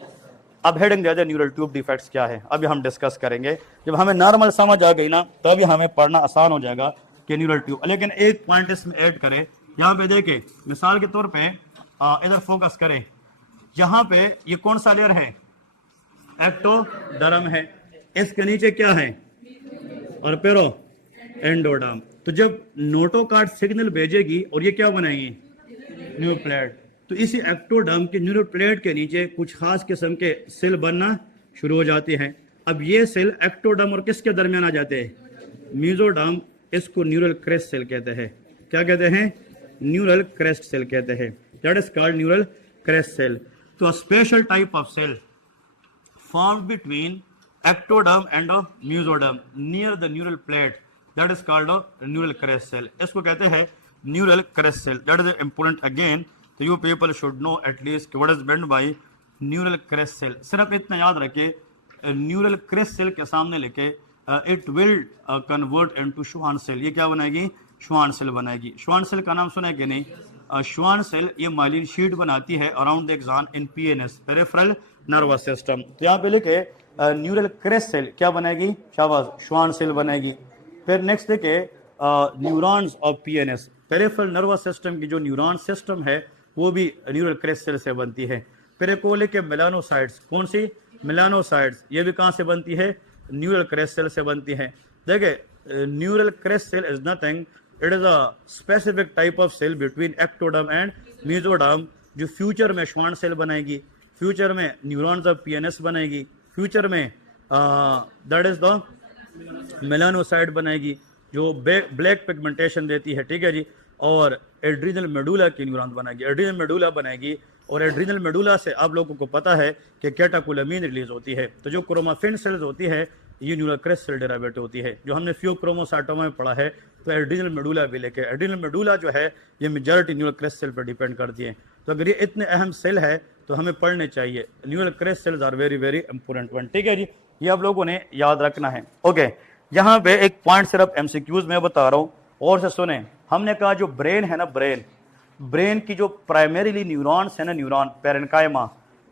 अब हेडिंग दे दे न्यूरल ट्यूब डिफेक्ट्स क्या है, अभी हम डिस्कस करेंगे। जब हमें नॉर्मल समझ आ गई ना, तभी हमें पढ़ना आसान हो जाएगा कि न्यूरल ट्यूब। लेकिन एक पॉइंट इसमें ऐड करें, यहाँ पे देखे मिसाल के तौर पे इधर फोकस करें, यहाँ पे ये कौन सा लेयर है? एक्टोडर्म है। इसके नीचे क्या है? और पेरो एंडोडर्म। तो जब नोटोकार्ड सिग्नल भेजेगी और ये क्या बनाएगी? Neural plate. तो इसी एक्टोडर्म के न्यूरल प्लेट के नीचे कुछ खास किस्म के सेल बनना शुरू हो जाते हैं। अब ये सेल एक्टोडर्म और किसके दरमियान आ जाते हैं? मेसोडर्म। इसको न्यूरल क्रेस्ट सेल कहते हैं। क्या कहते हैं? न्यूरल क्रेस्ट सेल कहते हैं। That is called neural crest cell. तो a special type of cell formed between ectoderm and a mesoderm near the neural plate, that is called a neural crest cell. इसको कहते हैं neural crest cell. That is important again. So you people should know at least what is meant by neural crest cell. सिर्फ इतना याद रखे, neural crest cell के सामने लेके it will convert into Schwann cell. ये क्या बनाएगी? Schwann cell बनाएगी। Schwann cell का नाम सुना है कि नहीं? Schwann cell ये माइलिन शीट बनाती है around the axon in PNS, peripheral nervous system. तो यहाँ पे लिखे न्यूरल क्रेस्ट सेल क्या बनाएगी? शाबाश, Schwann cell बनेगी। फिर नेक्स्ट देखे neurons of PNS, peripheral nervous system की जो न्यूरॉन सिस्टम है वो भी न्यूरल क्रेस्ट सेल से बनती है। फिर एक को लेके मेलानोसाइट्स, कौन सी? मेलानोसाइट्स। ये भी कहाँ से बनती है? न्यूरल क्रेस्ट सेल से बनती है। देखे neural crest cell is nothing, it is a specific type of cell between ectoderm and mesoderm, जो फ्यूचर में Schwann सेल बनाएगी, फ्यूचर में न्यूरॉन्स ऑफ पीएनएस बनाएगी, फ्यूचर में दैट इज द मेलानोसाइट बनेगी जो ब्लैक पिगमेंटेशन देती है। ठीक है जी। और एड्रीनल मेडुला की न्यूरॉन्स बनाएगी, एड्रीनल मेडुला बनेगी। और एड्रीनल मेडुला से आप लोगों को पता है कि कैटाकोलामीन रिलीज होती है। तो जो क्रोमाफिन सेल्स होती है ये न्यूरल क्रेस्ट सेल डेरिवेटिव होती है, जो हमने फियोक्रोमोसाइटोमा में पढ़ा है। तो एड्रीनल मेडुला भी लेके, एड्रीनल मेडुला जो है ये मेजॉरिटी न्यूरल क्रेस्ट सेल पर डिपेंड करती है। तो अगर ये इतने अहम सेल है तो हमें पढ़ने चाहिए। Neural crest cells are very very important one. ठीक है जी, ये आप लोगों ने याद रखना है। ओके, यहाँ पे एक पॉइंट सिर्फ एमसीक्यूज में बता रहा हूँ, और से सुने। हमने कहा जो ब्रेन है ना, ब्रेन की जो प्राइमरीली न्यूरॉन्स है ना, neuron parenchyma,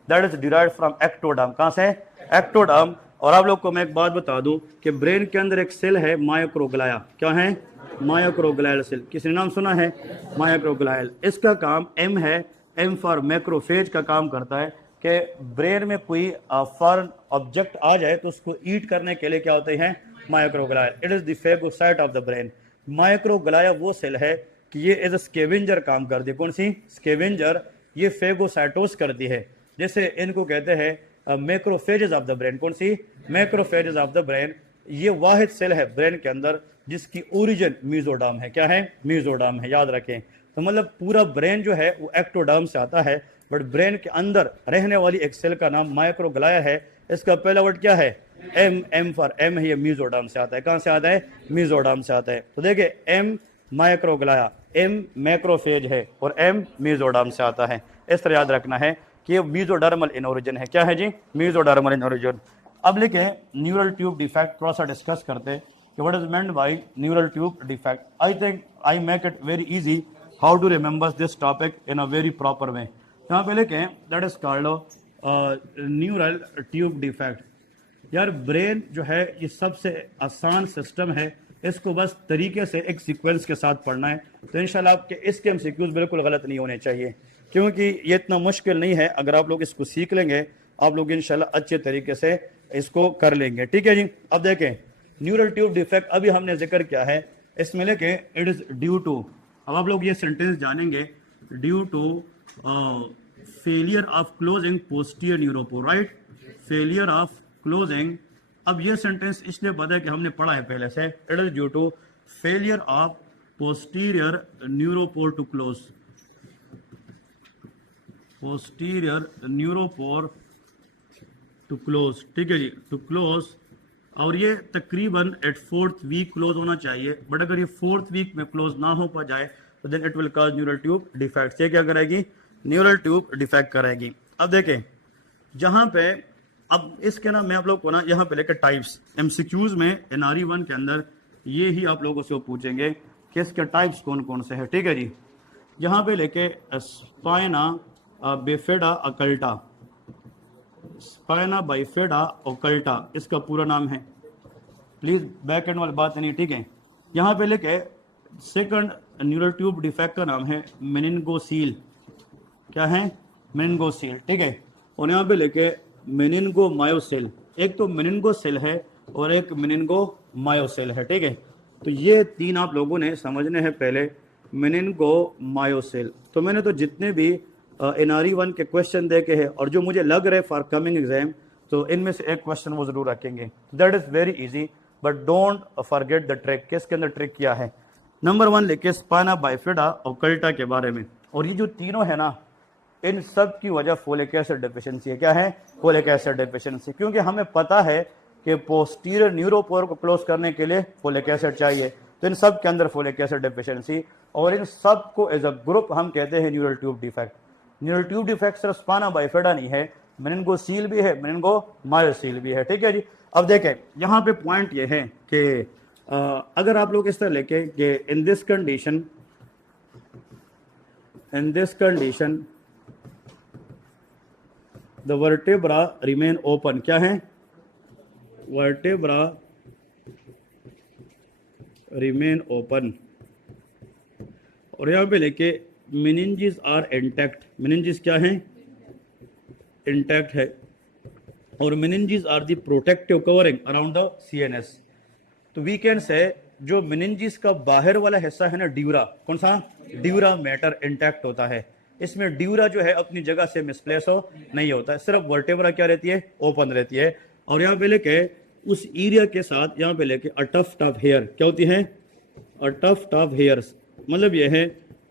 that is derived from ectoderm. कहाँ से? एक्टोडर्म। और आप लोग को मैं एक बात बता दूं कि ब्रेन के अंदर एक सेल है मायोक्रोग्लाया। क्या है? मायोक्रोग्लायल सेल। किसी ने नाम सुना है? मायोक्रोग्लायल। इसका काम एम है, एम फॉर मैक्रोफेज का काम करता है कि ब्रेन में कोई फॉरेन ऑब्जेक्ट आ जाए तो उसको ईट करने के लिए क्या होते हैं? Microglia. It is the phagocyte of the brain. Microglia वो सेल है कि ये एज अ स्केवेंजर काम करती है। कौन सी? स्केवेंजर। ये फेगोसाइटोस करती है। जैसे इनको कहते हैं मैक्रोफेजेस ऑफ द ब्रेन। कौन सी? Macrophages of the brain. ये वाहिद सेल है ब्रेन के अंदर जिसकी ओरिजिन मेसोडर्म है। क्या है? मेसोडर्म है, याद रखें। तो मतलब पूरा ब्रेन जो है वो एक्टोडर्म से आता है, बट ब्रेन के अंदर रहने वाली एक सेल का नाम मायोक्रोग्लाया है। इसका पहला वर्ड क्या है? एम। एम फॉर एम है, ये मेसोडर्म से आता है। कहाँ से आता है? मेसोडर्म से आता है। तो देखिए एम मायोक्रोग्लाया, एम मैक्रोफेज है और एम मेसोडर्म से आता है। इस तरह याद रखना है कि ये मेसोडर्मल इन ओरिजिन है। क्या है जी? Mesodermal in origin. अब लिखे न्यूरल ट्यूब डिफेक्ट, थोड़ा सा डिस्कस करते हैं कि what is meant by neural tube defect. I think I make it very easy how to remember this topic in a very proper way. यहाँ पे लिखे that is called neural tube defect. यार brain जो है ये सबसे आसान system है, इसको बस तरीके से एक सीक्वेंस के साथ पढ़ना है। तो इंशाल्लाह आपके इसके एमसीक्यूज बिल्कुल गलत नहीं होने चाहिए, क्योंकि ये इतना मुश्किल नहीं है। अगर आप लोग इसको सीख लेंगे, आप लोग इंशाल्लाह अच्छे तरीके से इसको कर लेंगे। ठीक है जी। अब देखें न्यूरल ट्यूब डिफेक्ट अभी हमने जिक्र किया है, इसमें लेके इट इज ड्यू टू, अब आप लोग ये सेंटेंस जानेंगे, due to failure of closing posterior neuropore, right, failure of closing. अब ये सेंटेंस इसलिए पता है कि हमने पढ़ा है पहले से, it is due to failure of posterior neuropore to close, posterior neuropore to close. ठीक है जी, टू क्लोज। और ये तकरीबन एट 4th वीक क्लोज होना चाहिए, बट अगर ये 4th वीक में क्लोज ना हो पा जाए तो then it will cause neural tube defect. ये क्या करेगी? न्यूरल ट्यूब डिफेक्ट करेगी। अब देखें जहां पे, अब इसके ना मैं आप लोग को ना यहाँ पे लेकर टाइप्स एमसीक्यूज में एनआरई 1 के अंदर ये ही आप लोगों से पूछेंगे कि इसके टाइप्स कौन कौन से है। ठीक है जी। यहाँ पे लेके spina bifida occulta, spina bifida occulta इसका पूरा नाम है, प्लीज बैक एंड वाली बात नहीं। ठीक है। यहाँ पे लेके सेकंड न्यूरल ट्यूब डिफेक्ट का नाम है मेनिनगोसील। क्या है? मेनिनगोसील। ठीक है। और यहाँ पे लेके मेनिनगोमायोसिल, एक तो मेनिनगोसिल है और एक मेनिनगोमायोसिल है। ठीक है। तो ये तीन आप लोगों ने समझने हैं पहले, मेनिनगोमायोसिल। तो मैंने तो जितने भी एनआरई 1 के क्वेश्चन देखे हैं और जो मुझे लग रहे फॉर कमिंग एग्जाम, तो इनमें से एक क्वेश्चन वो जरूर रखेंगे। That is very easy, but don't forget the trick. किसके अंदर ट्रिक किया है? नंबर 1 लेके स्पाइना बाइफिडा ओकल्टा के बारे में। और ये जो तीनों है ना, इन सब की वजह फोलिक एसिड डेफिशिएंसी है। क्या है? Folic acid deficiency. क्योंकि हमें पता है कि पोस्टीरियर न्यूरोपोर को क्लोज करने के लिए फोलिक एसिड चाहिए, तो इन सब के अंदर फोलिक एसिड डेफिशिएंसी, और इन सब को एज अ ग्रुप हम कहते हैं neural tube defect. Neural tube defect सिर्फ स्पाइना बाइफिडा नहीं है, मेनिनगोसील भी है, मेनिनगोमायोसील भी है। ठीक है जी। अब देखें यहाँ पे पॉइंट ये है कि अगर आप लोग इस तरह लेके कि इन this condition the vertebra remain open. क्या है? Vertebra remain open. और यहाँ पे लेके मेनिंजेस आर इंटैक्ट। मेनिंजेस क्या है? इंटैक्ट है। और meninges are the protective covering around the CNS. तो वी कैन से जो मेनिंजेस का बाहर वाला हिस्सा है ना, ड्यूरा, कौन सा? ड्यूरा मैटर इंटैक्ट होता है। इसमें ड्यूरा जो है अपनी जगह से मिसप्लेस हो नहीं होता है, सिर्फ वर्टेब्रा क्या रहती है? ओपन रहती है। और यहाँ पे लेके उस एरिया के साथ यहाँ पे लेके अ टफ्ट ऑफ हेयर, क्या होती है? A tuft of hairs. मतलब यह है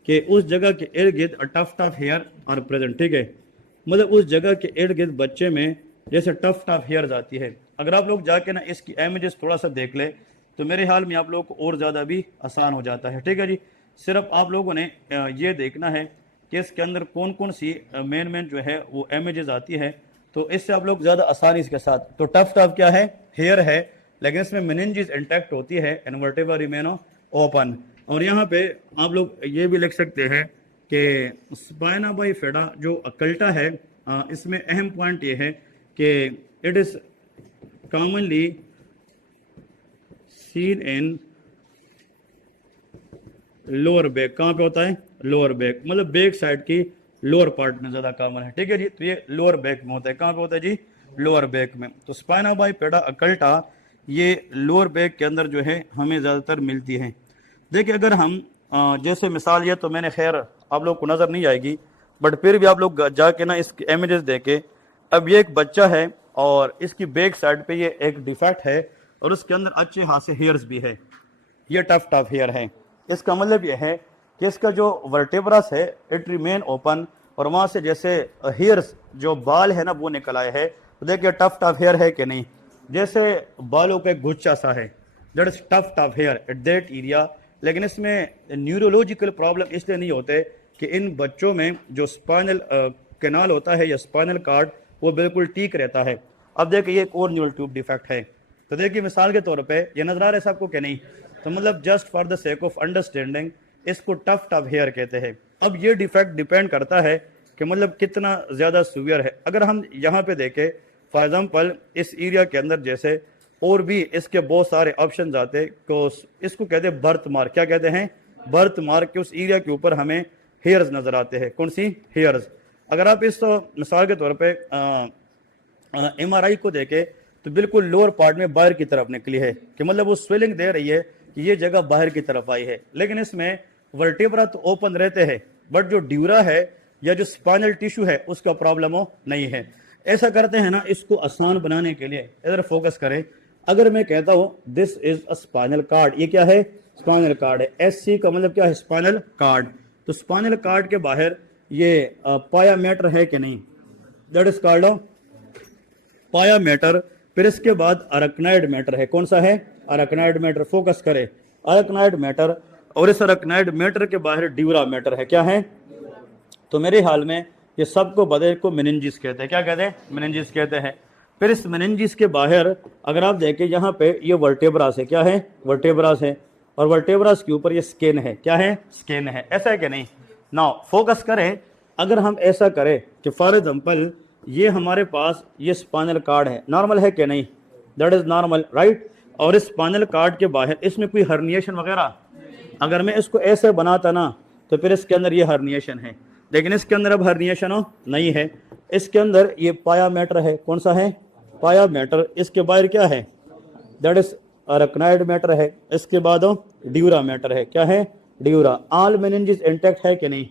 कि उस जगह के इर्द गिर्द a tuft of hair are present. ठीक है। मतलब उस जगह के इर्द गिर्द बच्चे में जैसे टफ्ट ऑफ हेयर्स आती है। अगर आप लोग जाके ना इसकी इमेजेस थोड़ा सा देख ले तो मेरे ख्याल में आप लोगों को और ज़्यादा भी आसान हो जाता है। ठीक है जी। सिर्फ आप लोगों ने ये देखना है कि इसके अंदर कौन कौन सी मेन जो है वो इमेजेस आती है, तो इससे आप लोग ज़्यादा आसानी के साथ। तो टफ्ट ऑफ क्या है? हेयर है, लेकिन इसमें मेनिंजेस इंटैक्ट होती है, एंड वर्टेब्रा रिमेन ओपन। और यहाँ पे आप लोग ये भी लिख सकते हैं कि स्पाइना बाइफिडा जो अकल्टा है, इसमें अहम पॉइंट ये है कि it is commonly seen in lower back. कहाँ पे होता है? लोअर बैक, मतलब बैक साइड की लोअर पार्ट में ज्यादा कॉमन है। ठीक है जी। तो ये लोअर बैक में होता है। कहाँ पे होता है जी? लोअर बैक में। तो स्पाइना बाइफिडा अकल्टा ये लोअर बैक के अंदर जो है हमें ज्यादातर मिलती है। देखिए अगर हम जैसे मिसाल, ये तो मैंने खैर आप लोग को नजर नहीं आएगी, बट फिर भी आप लोग जाके ना इसकी इमेजेस देखे। अब ये एक बच्चा है और इसकी बैक साइड पे ये एक डिफेक्ट है और उसके अंदर अच्छे खासे हेयर्स भी है, ये टफ्ट ऑफ हेयर है। इसका मतलब ये है कि इसका जो वर्टेब्रास है इट रिमेन ओपन, और वहां से जैसे हेयर्स जो बाल है ना वो निकल आए है। तो देखिए टफ्ट ऑफ हेयर है कि नहीं, जैसे बालों का एक गुच्छा सा है, that is tuft of hair at that area. लेकिन इसमें न्यूरोलॉजिकल प्रॉब्लम इसलिए नहीं होते कि इन बच्चों में जो स्पाइनल कैनाल होता है या स्पाइनल कार्ड वो बिल्कुल ठीक रहता है। अब देखिए ये एक और न्यूरल ट्यूब डिफेक्ट है। तो देखिए मिसाल के तौर पे ये नजर आ रहा है सबको कि नहीं? तो मतलब just for the sake of understanding इसको टफ्ट ऑफ हेयर कहते हैं। अब ये डिफेक्ट डिपेंड करता है कि मतलब कितना ज्यादा सीवियर है। अगर हम यहाँ पे देखें फॉर एग्जाम्पल इस एरिया के अंदर जैसे और भी इसके बहुत सारे ऑप्शन आते तो इसको कहते हैं बर्थ मार्क। क्या कहते हैं? बर्थ मार्क के उस एरिया के ऊपर हमें हेयर्स नजर आते हैं। कौन सी? हेयर्स। अगर आप इस मिसाल के तौर पे MRI को देखें तो बिल्कुल लोअर पार्ट में बाहर की तरफ निकली है, कि मतलब वो स्वेलिंग दे रही है कि ये जगह बाहर की तरफ आई है। लेकिन इसमें वर्टेब्रा तो ओपन रहते हैं, बट जो ड्यूरा है या जो स्पाइनल टिश्यू है उसका प्रॉब्लम हो नहीं है। ऐसा करते हैं ना, इसको आसान बनाने के लिए इधर फोकस करें। अगर मैं कहता हूं this is a spinal cord, ये क्या है? स्पाइनल कार्ड है। SC का मतलब क्या है? Spinal cord. तो स्पाइनल कार्ड के बाहर ये पाया मैटर है कि नहीं? दैट इज कॉल्ड पाया मैटर। फिर इसके बाद अरकनाइड मैटर है। कौन सा है? Arachnoid matter. फोकस करें, अरकनाइड मैटर। और इस अरकनाइड मैटर के बाहर ड्यूरा मैटर है। क्या है? तो मेरे हाल में ये सबको बदे को मेनिंजिस कहते हैं। क्या कहते हैं? मेनिंजिस कहते हैं। फिर इस मेनिंजिस के बाहर अगर आप देखें यहाँ पे ये वर्टेब्रास है। क्या है? वर्टेब्रास है। और वर्टेब्रास के ऊपर ये स्किन है। क्या है? स्किन है। ऐसा है कि नहीं? नाउ फोकस करें। अगर हम ऐसा करें कि फॉर एग्जाम्पल ये हमारे पास ये स्पाइनल कार्ड है, नॉर्मल है कि नहीं? That is normal, right. और इस स्पाइनल कार्ड के बाहर इसमें कोई हर्निएशन वगैरह, अगर मैं इसको ऐसे बनाता ना तो फिर इसके अंदर ये हर्निएशन है, लेकिन इसके अंदर अब हर्निएशन हो नहीं है। इसके अंदर ये पाया मैटर है। कौन सा है? पाया मैटर। इसके बाहर क्या है? दैट इज अरकनाइड मैटर है। इसके बाद ड्यूरा मैटर है। क्या है? ड्यूरा। ऑल मेनिंजेस इंटैक्ट है कि नहीं?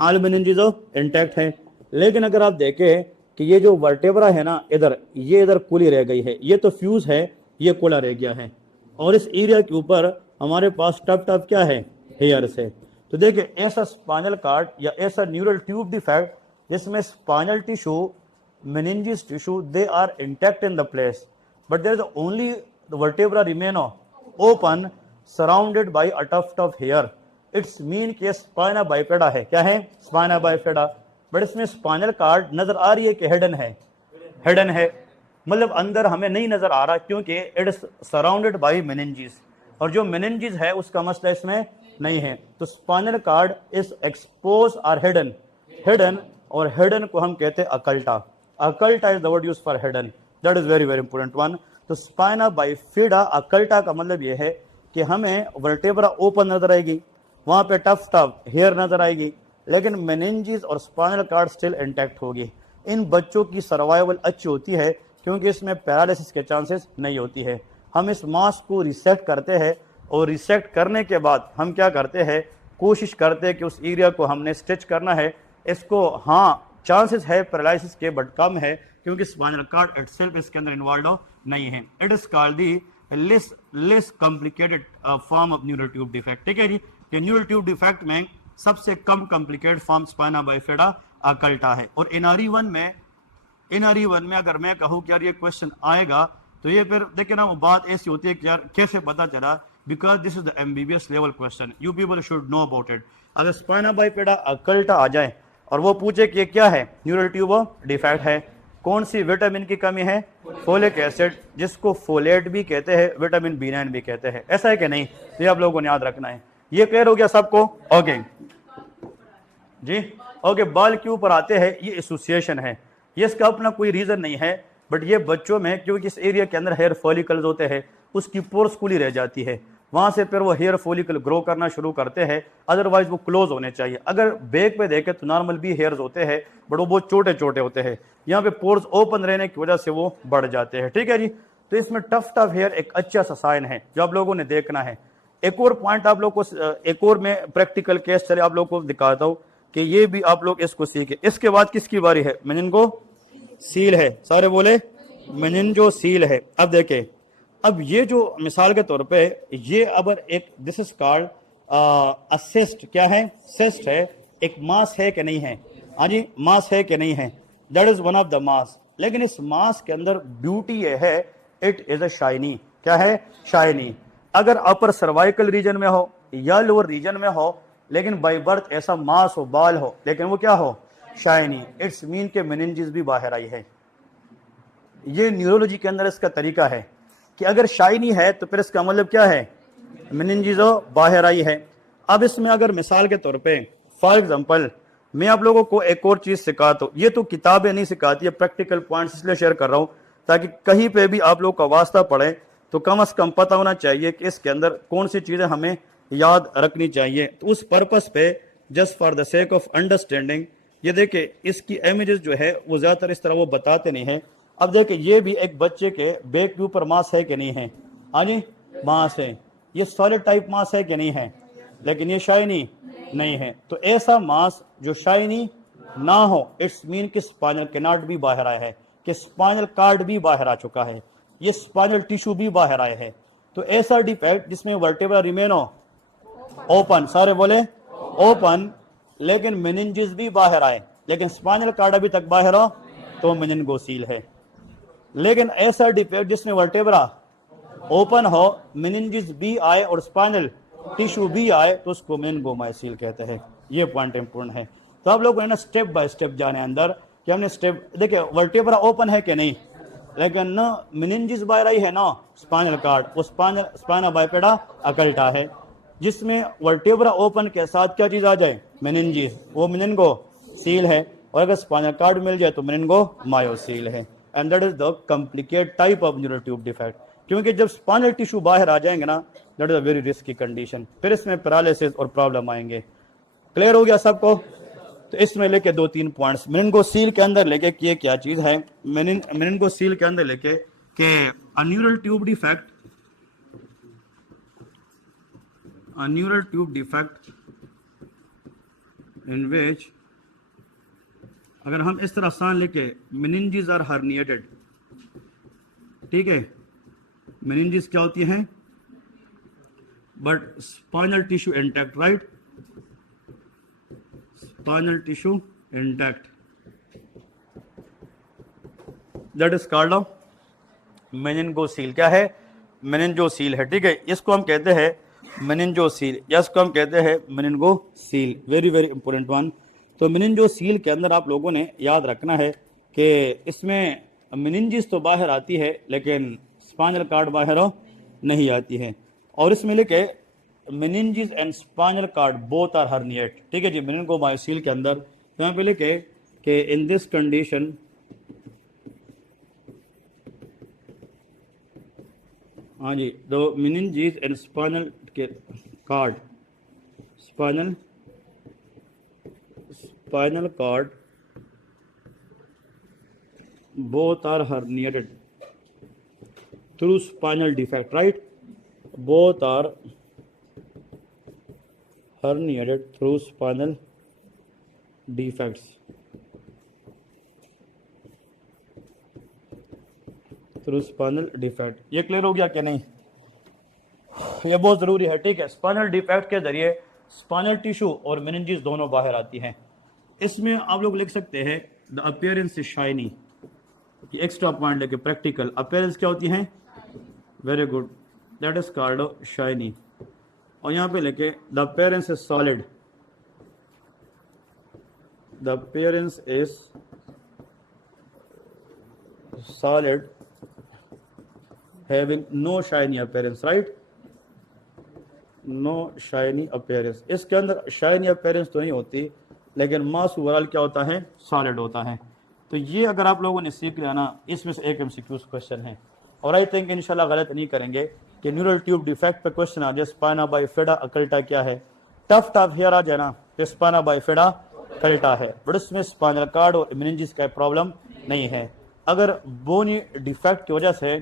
ऑल मेनिंजेस इंटैक्ट है। लेकिन अगर आप देखें कि ये जो वर्टेब्रा है ना, इधर ये इधर खुली रह गई है, ये तो फ्यूज है, ये खुला रह गया है। और इस एरिया के ऊपर हमारे पास टप टप क्या है? हेयर्स है। तो देखिए ऐसा स्पाइनल कार्ड या ऐसा न्यूरल ट्यूब डिफेक्ट जिसमें spinal tissue, meninges tissue, they are intact in the place, but there is only the vertebra remain open surrounded by a tuft of hair. It's mean कि spina bifida है। क्या है? Spina bifida. But इसमें spinal cord नजर आ रही है कि हिडन है? हिडन है, मतलब अंदर हमें नहीं नजर आ रहा, क्योंकि it is surrounded bye meninges. और जो मेनिंजिस है उसका मसला इसमें नहीं है। तो स्पाइनल कार्ड इज एक्सपोज और हिडन। हिडन, और हिडन को हम कहते हैं occulta. Occulta is the word use for hidden. That is very very important one. तो स्पाइना बाइफिडा अकल्टा का मतलब यह है कि हमें वर्टेब्रा ओपन नजर आएगी, वहां पे टफ टफ हेयर नजर आएगी, लेकिन मेनिंजिस और स्पाइनल कार्ड स्टिल इंटैक्ट होगी। इन बच्चों की सर्वाइवल अच्छी होती है क्योंकि इसमें पैरालिसिस के चांसेस नहीं होती है। हम इस मास को रिसेक्ट करते हैं और रिसेक्ट करने के बाद हम क्या करते हैं? कोशिश करते हैं कि उस एरिया को हमने स्टिच करना है। इसको हाँ चांसेस है पैरालिसिस के, बट कम है क्योंकि स्पाइनल कार्ड इटसेल्फ इसके अंदर इन्वॉल्व नहीं है। It is called the less complicated form of neural tube defect. ठीक है जी, कि न्यूरल ट्यूब डिफेक्ट में सबसे कम कॉम्प्लिकेटेड फॉर्म स्पाइना बाइफिडा अकल्टा है। और NRE1 में अगर मैं कहूँ कि यार ये क्वेश्चन आएगा तो ये फिर देखिए ना, वो बात ऐसी होती है कि यार कैसे पता चला, because this is the MBBS level question, you people should know about it. अगर स्पाइना बाइफिडा अकल्टा आ जाए और वो पूछे कि ये क्या है? न्यूरल ट्यूब डिफेक्ट है। कौन सी विटामिन की कमी है? फोलिक एसिड, जिसको फोलेट भी कहते हैं, विटामिन B9 भी कहते हैं। ऐसा है कि नहीं? ये आप लोगों को याद रखना है। ये क्लियर हो गया सबको? ओके जी, ओके। बाल के ऊपर आते हैं, ये एसोसिएशन है, ये इसका अपना कोई रीजन नहीं है, बट ये बच्चों में क्योंकि इस एरिया के अंदर हेयर फॉलिकल्स होते हैं, उसकी पोर्स खुली रह जाती है, वहां से फिर वो हेयर फॉलिकल ग्रो करना शुरू करते हैं। अदरवाइज वो क्लोज होने चाहिए। अगर बैक पे देखें तो नॉर्मल भी हेयर्स होते हैं, बट वो बहुत छोटे छोटे होते हैं। यहाँ पे पोर्स ओपन रहने की वजह से वो बढ़ जाते हैं। ठीक है जी, तो इसमें टफ हेयर एक अच्छा सा साइन है जो आप लोगों ने देखना है। एक और पॉइंट आप लोग को, एक और में प्रैक्टिकल केस चले आप लोग को दिखाता हूँ कि ये भी आप लोग इसको सीखे। इसके बाद किसकी बारी है? मेनिंगो सील है। सारे बोले मेनिंजो सील है। अब देखें, अब ये जो मिसाल के तौर पे ये अब एक दिस इज कॉल्ड असिस्ट। क्या है? सिस्ट है। एक मास है कि नहीं है? हाँ जी, मास है कि नहीं है? That is one of the mass. लेकिन इस मास के अंदर ब्यूटी ये है, इट इज अ शाइनी। क्या है? शाइनी। अगर अपर सर्वाइकल रीजन में हो या लोअर रीजन में हो, लेकिन बाय बर्थ ऐसा मास हो, बाल हो, लेकिन वो क्या हो? शाइनी। इट्स मीन के मेनिंजिस भी बाहर आई है। ये न्यूरोलॉजी के अंदर इसका तरीका है कि अगर शाइनी है तो फिर इसका मतलब क्या है? मेनिंजिस बाहर आई है। अब इसमें अगर मिसाल के तौर पे फॉर एग्जांपल मैं आप लोगों को एक और चीज सिखाता हूँ, ये तो किताबें नहीं सिखाती है, प्रैक्टिकल पॉइंट्स इसलिए शेयर कर रहा हूँ ताकि कहीं पे भी आप लोग का वास्ता पड़े तो कम से कम पता होना चाहिए कि इसके अंदर कौन सी चीज़ें हमें याद रखनी चाहिए। तो उस पर्पस पे just for the sake of understanding, ये देखिए इसकी इमेजेस जो है वो ज़्यादातर इस तरह वो बताते नहीं है। अब देखिए ये भी एक बच्चे के बैक के ऊपर मांस है कि नहीं है, हाँ जी मांस है, ये सॉलिड टाइप मांस है कि नहीं है, लेकिन ये शाइनी नहीं है। तो ऐसा मांस जो शाइनी ना हो, इट्स मीन कि स्पाइनल कैनाड भी बाहर आया है, कि स्पाइनल कार्ड भी बाहर आ चुका है, ये स्पाइनल टिश्यू भी बाहर आए हैं। तो ऐसा डिफेक्ट जिसमें वर्टेब्रा रिमेन हो ओपन, सारे बोले ओपन, लेकिन मेनिंजिस भी बाहर आए, लेकिन स्पाइनल कार्ड अभी तक बाहर हो तो मेनिंगोसील है। लेकिन ऐसा डिफेक्ट जिसमें वर्टेब्रा ओपन हो, मेनिंजिस भी आए और स्पाइनल टिश्यू भी आए तो उसको मेनिंगोमाइसिल कहते हैं। ये पॉइंट इंपोर्टेंट है। तो आप लोग ना स्टेप बाय स्टेप जाने अंदर कि हमने स्टेप देखिए वर्टेब्रा ओपन है कि नहीं, लेकिन ना मेनिंजिस बाहर आई है ना स्पाइनल कार्ड, वो स्पाइना बाइपेडा अकल्टा है, जिसमें वर्टेब्रा ओपन के साथ क्या चीज आ जाए मेनिंजिस, वो मेनिंगोसील है, और अगर स्पाइनल कार्ड मिल जाए तो मेनिंगोमायोसील है। And that is the complicate type of neural tube defect, क्योंकि जब स्पाइनल टिश्यू बाहर आ जाएंगे ना that is a very risky condition, फिर इसमें पैरालिसिस और प्रॉब्लम आएंगे। क्लियर हो गया सबको? तो इसमें लेके 2-3 पॉइंट्स मेनिंगोसील के अंदर लेके कि ये क्या चीज है, मेनिंगोसील के अंदर लेके कि a neural tube defect in which, अगर हम इस तरह आसान लेके मेनिंजेस आर हर्निएटेड, ठीक है, मेनिंजेस क्या होती हैं but spinal tissue intact, right, spinal tissue intact, that is called meningocele. क्या है? मेनिंजोसील है, ठीक है, इसको हम कहते हैं मेनिंजोसील, या इसको हम कहते हैं meningocele. Very very important one. तो मेनिंजोसील के अंदर आप लोगों ने याद रखना है कि इसमें मेनिंजिस तो बाहर आती है लेकिन स्पाइनल कार्ड बाहर नहीं आती है, और इसमें लेके meninges and spinal cord both are herniate, ठीक है जी, मेनिंगोमायोसील के अंदर। तो यहाँ पे लिखे कि इन दिस कंडीशन हाँ जी, the meninges and spinal cord, spinal cord both are herniated through spinal defect, right, both are herniated through spinal defects, through spinal defect। ये क्लियर हो गया कि नहीं? ये बहुत जरूरी है, ठीक है। स्पाइनल डिफेक्ट के जरिए स्पाइनल टिश्यू और मेनिंजिस दोनों बाहर आती हैं। इसमें आप लोग लिख सकते हैं the appearance is shiny, extra point लेके प्रैक्टिकल अपीयरेंस क्या होती है, very good, that is called shiny. और यहाँ पे लेके the appearance is solid, the appearance is solid having no shiny appearance, right, no shiny appearance. इसके अंदर शाइनी अपीयरेंस तो नहीं होती, लेकिन मास ओवरऑल क्या होता है, सॉलिड होता है। तो ये अगर आप लोगों ने सीख लिया ना, इसमें से एक एमसीक्यू क्वेश्चन है, और आई थिंक इंशाल्लाह गलत नहीं करेंगे कि न्यूरल ट्यूब डिफेक्ट पे क्वेश्चन आ जाए स्पाइना बाइफिडा अकल्टा क्या है, टफ हियर आ जाए ना तो स्पाइना बाइफिडा अकल्टा है, बट इसमें स्पाइनल कार्ड और मेनिंजिस का प्रॉब्लम नहीं है। अगर बोनी डिफेक्ट की वजह से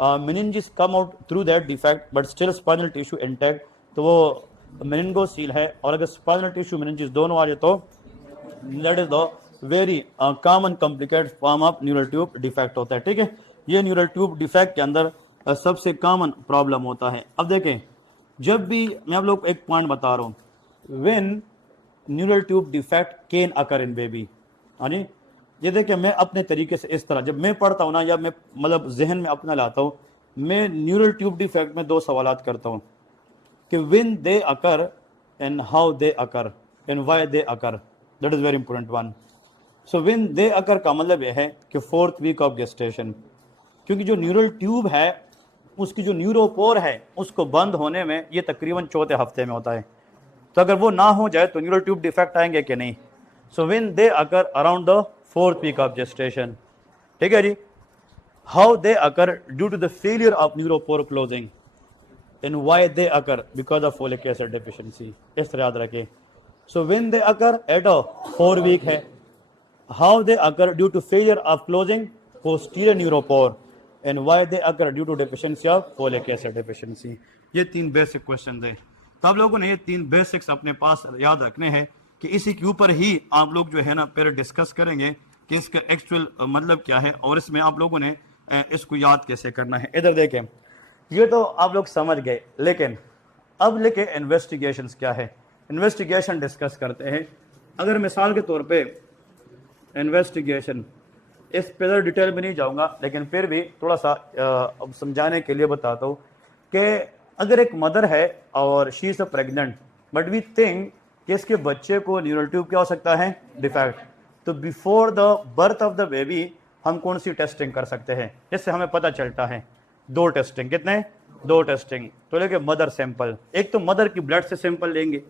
meninges come out through that defect but still spinal tissue intact, तो वो मेनिंगोसील है। और अगर स्पाइनल टिश्यू मेनिंजिस दोनों आ जाए तो that is the very common complicated form of neural tube defect होता है, ठीक है। ये न्यूरल ट्यूब डिफेक्ट के अंदर सबसे कॉमन प्रॉब्लम होता है। अब देखें, जब भी मैं आप लोग को एक पॉइंट बता रहा हूँ, when neural tube defect can occur in baby, हाँ जी, ये देखिए मैं अपने तरीके से इस तरह जब मैं पढ़ता हूँ ना, या मैं मतलब जहन में अपना लाता हूँ, मैं न्यूरल ट्यूब डिफेक्ट में 2 सवालात करता हूँ कि when they occur and how they occur and why they occur, that is very important one. So when they occur का मतलब यह है कि 4th वीक ऑफ गेस्टेशन, क्योंकि जो न्यूरल ट्यूब है उसकी जो न्यूरोपोर है उसको बंद होने में ये तकरीबन 4थे हफ्ते में होता है। तो अगर वो ना हो जाए तो न्यूरल ट्यूब डिफेक्ट आएंगे कि नहीं। So when they occur around the 4th week of gestation, ठीक है जी। How they occur due to the failure of neuropore closing and why they occur because of folic acid deficiency. इस तरह याद रखें। So when they occur at a 4 week है, how they occur due to failure of closing posterior neuropore and why they occur due to deficiency of folic acid deficiency. ये 3 basic question थे, तो आप लोगों ने ये 3 बेसिक्स अपने पास याद रखने हैं कि इसी के ऊपर ही आप लोग जो है ना फिर डिस्कस करेंगे कि इसका एक्चुअल मतलब क्या है और इसमें आप लोगों ने इसको याद कैसे करना है। इधर देखें, ये तो आप लोग समझ गए, लेकिन अब लेके इन्वेस्टिगेशंस क्या है, इन्वेस्टिगेशन डिस्कस करते हैं। अगर मिसाल के तौर पे इन्वेस्टिगेशन, इस पे डिटेल में नहीं जाऊंगा, लेकिन फिर भी थोड़ा सा अब समझाने के लिए बताता हूँ कि अगर एक मदर है और she is a pregnant but we think कि इसके बच्चे को न्यूरल ट्यूब क्या हो सकता है, डिफेक्ट, तो before the birth of the baby हम कौन सी टेस्टिंग कर सकते हैं, इससे हमें पता चलता है 2 टेस्टिंग। कितने? 2 टेस्टिंग। तो लेके मदर सैंपल, एक तो मदर की ब्लड से सैंपल लेंगे,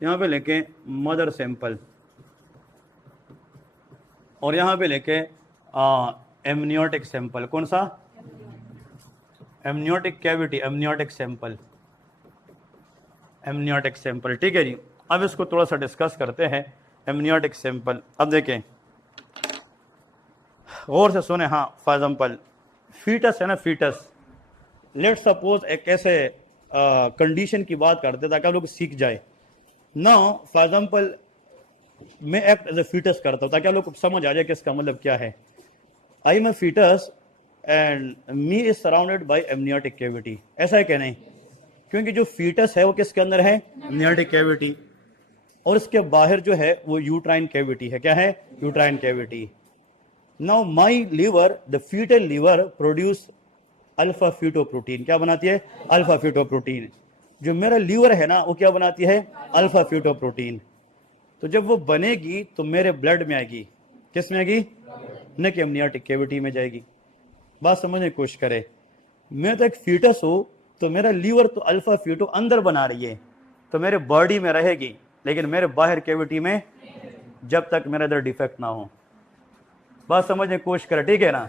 यहाँ पे लेके मदर सैंपल, और यहाँ पे लेके एमनियोटिक सैंपल। कौन सा? Amniotic cavity, amniotic sample, amniotic sample. ठीक है जी, अब इसको थोड़ा सा डिस्कस करते हैं। एमनियोटिक सैंपल, अब देखें गौर से सुने। हाँ, फॉर एग्जाम्पल फीटस है ना, फीटस, लेट सपोज एक ऐसे कंडीशन की बात करते ताकि आप लोग सीख जाए। नाउ फॉर एग्जाम्पल मैं एक्ट एज ए फीटस करता हूँ ताकि आप लोग को समझ आ जाए कि इसका मतलब क्या है। I am a foetus and me is surrounded by amniotic cavity, ऐसा है क्या? नहीं, क्योंकि जो फीटस है वो किसके अंदर है? एमनियोटिक कैविटी, और इसके बाहर जो है वो यूट्राइन कैविटी है। क्या है? Uterine cavity. Now my liver, the fetal liver produce alpha fetoprotein. क्या बनाती है? Alpha fetoprotein. जो मेरा लीवर है ना वो क्या बनाती है? Alpha fetoprotein. तो जब वो बनेगी तो मेरे ब्लड में आएगी। किस में आएगी? न कि एमनियोटिक कैविटी में जाएगी। बात समझने की कोशिश करें, मैं तो एक फीटस हूं, तो मेरा लीवर तो अल्फा फ्यूटो अंदर बना रही है, तो मेरे बॉडी में रहेगी, लेकिन मेरे बाहर कैविटी में, जब तक मेरा इधर डिफेक्ट ना हो। बात समझने की कोशिश करें, ठीक है ना?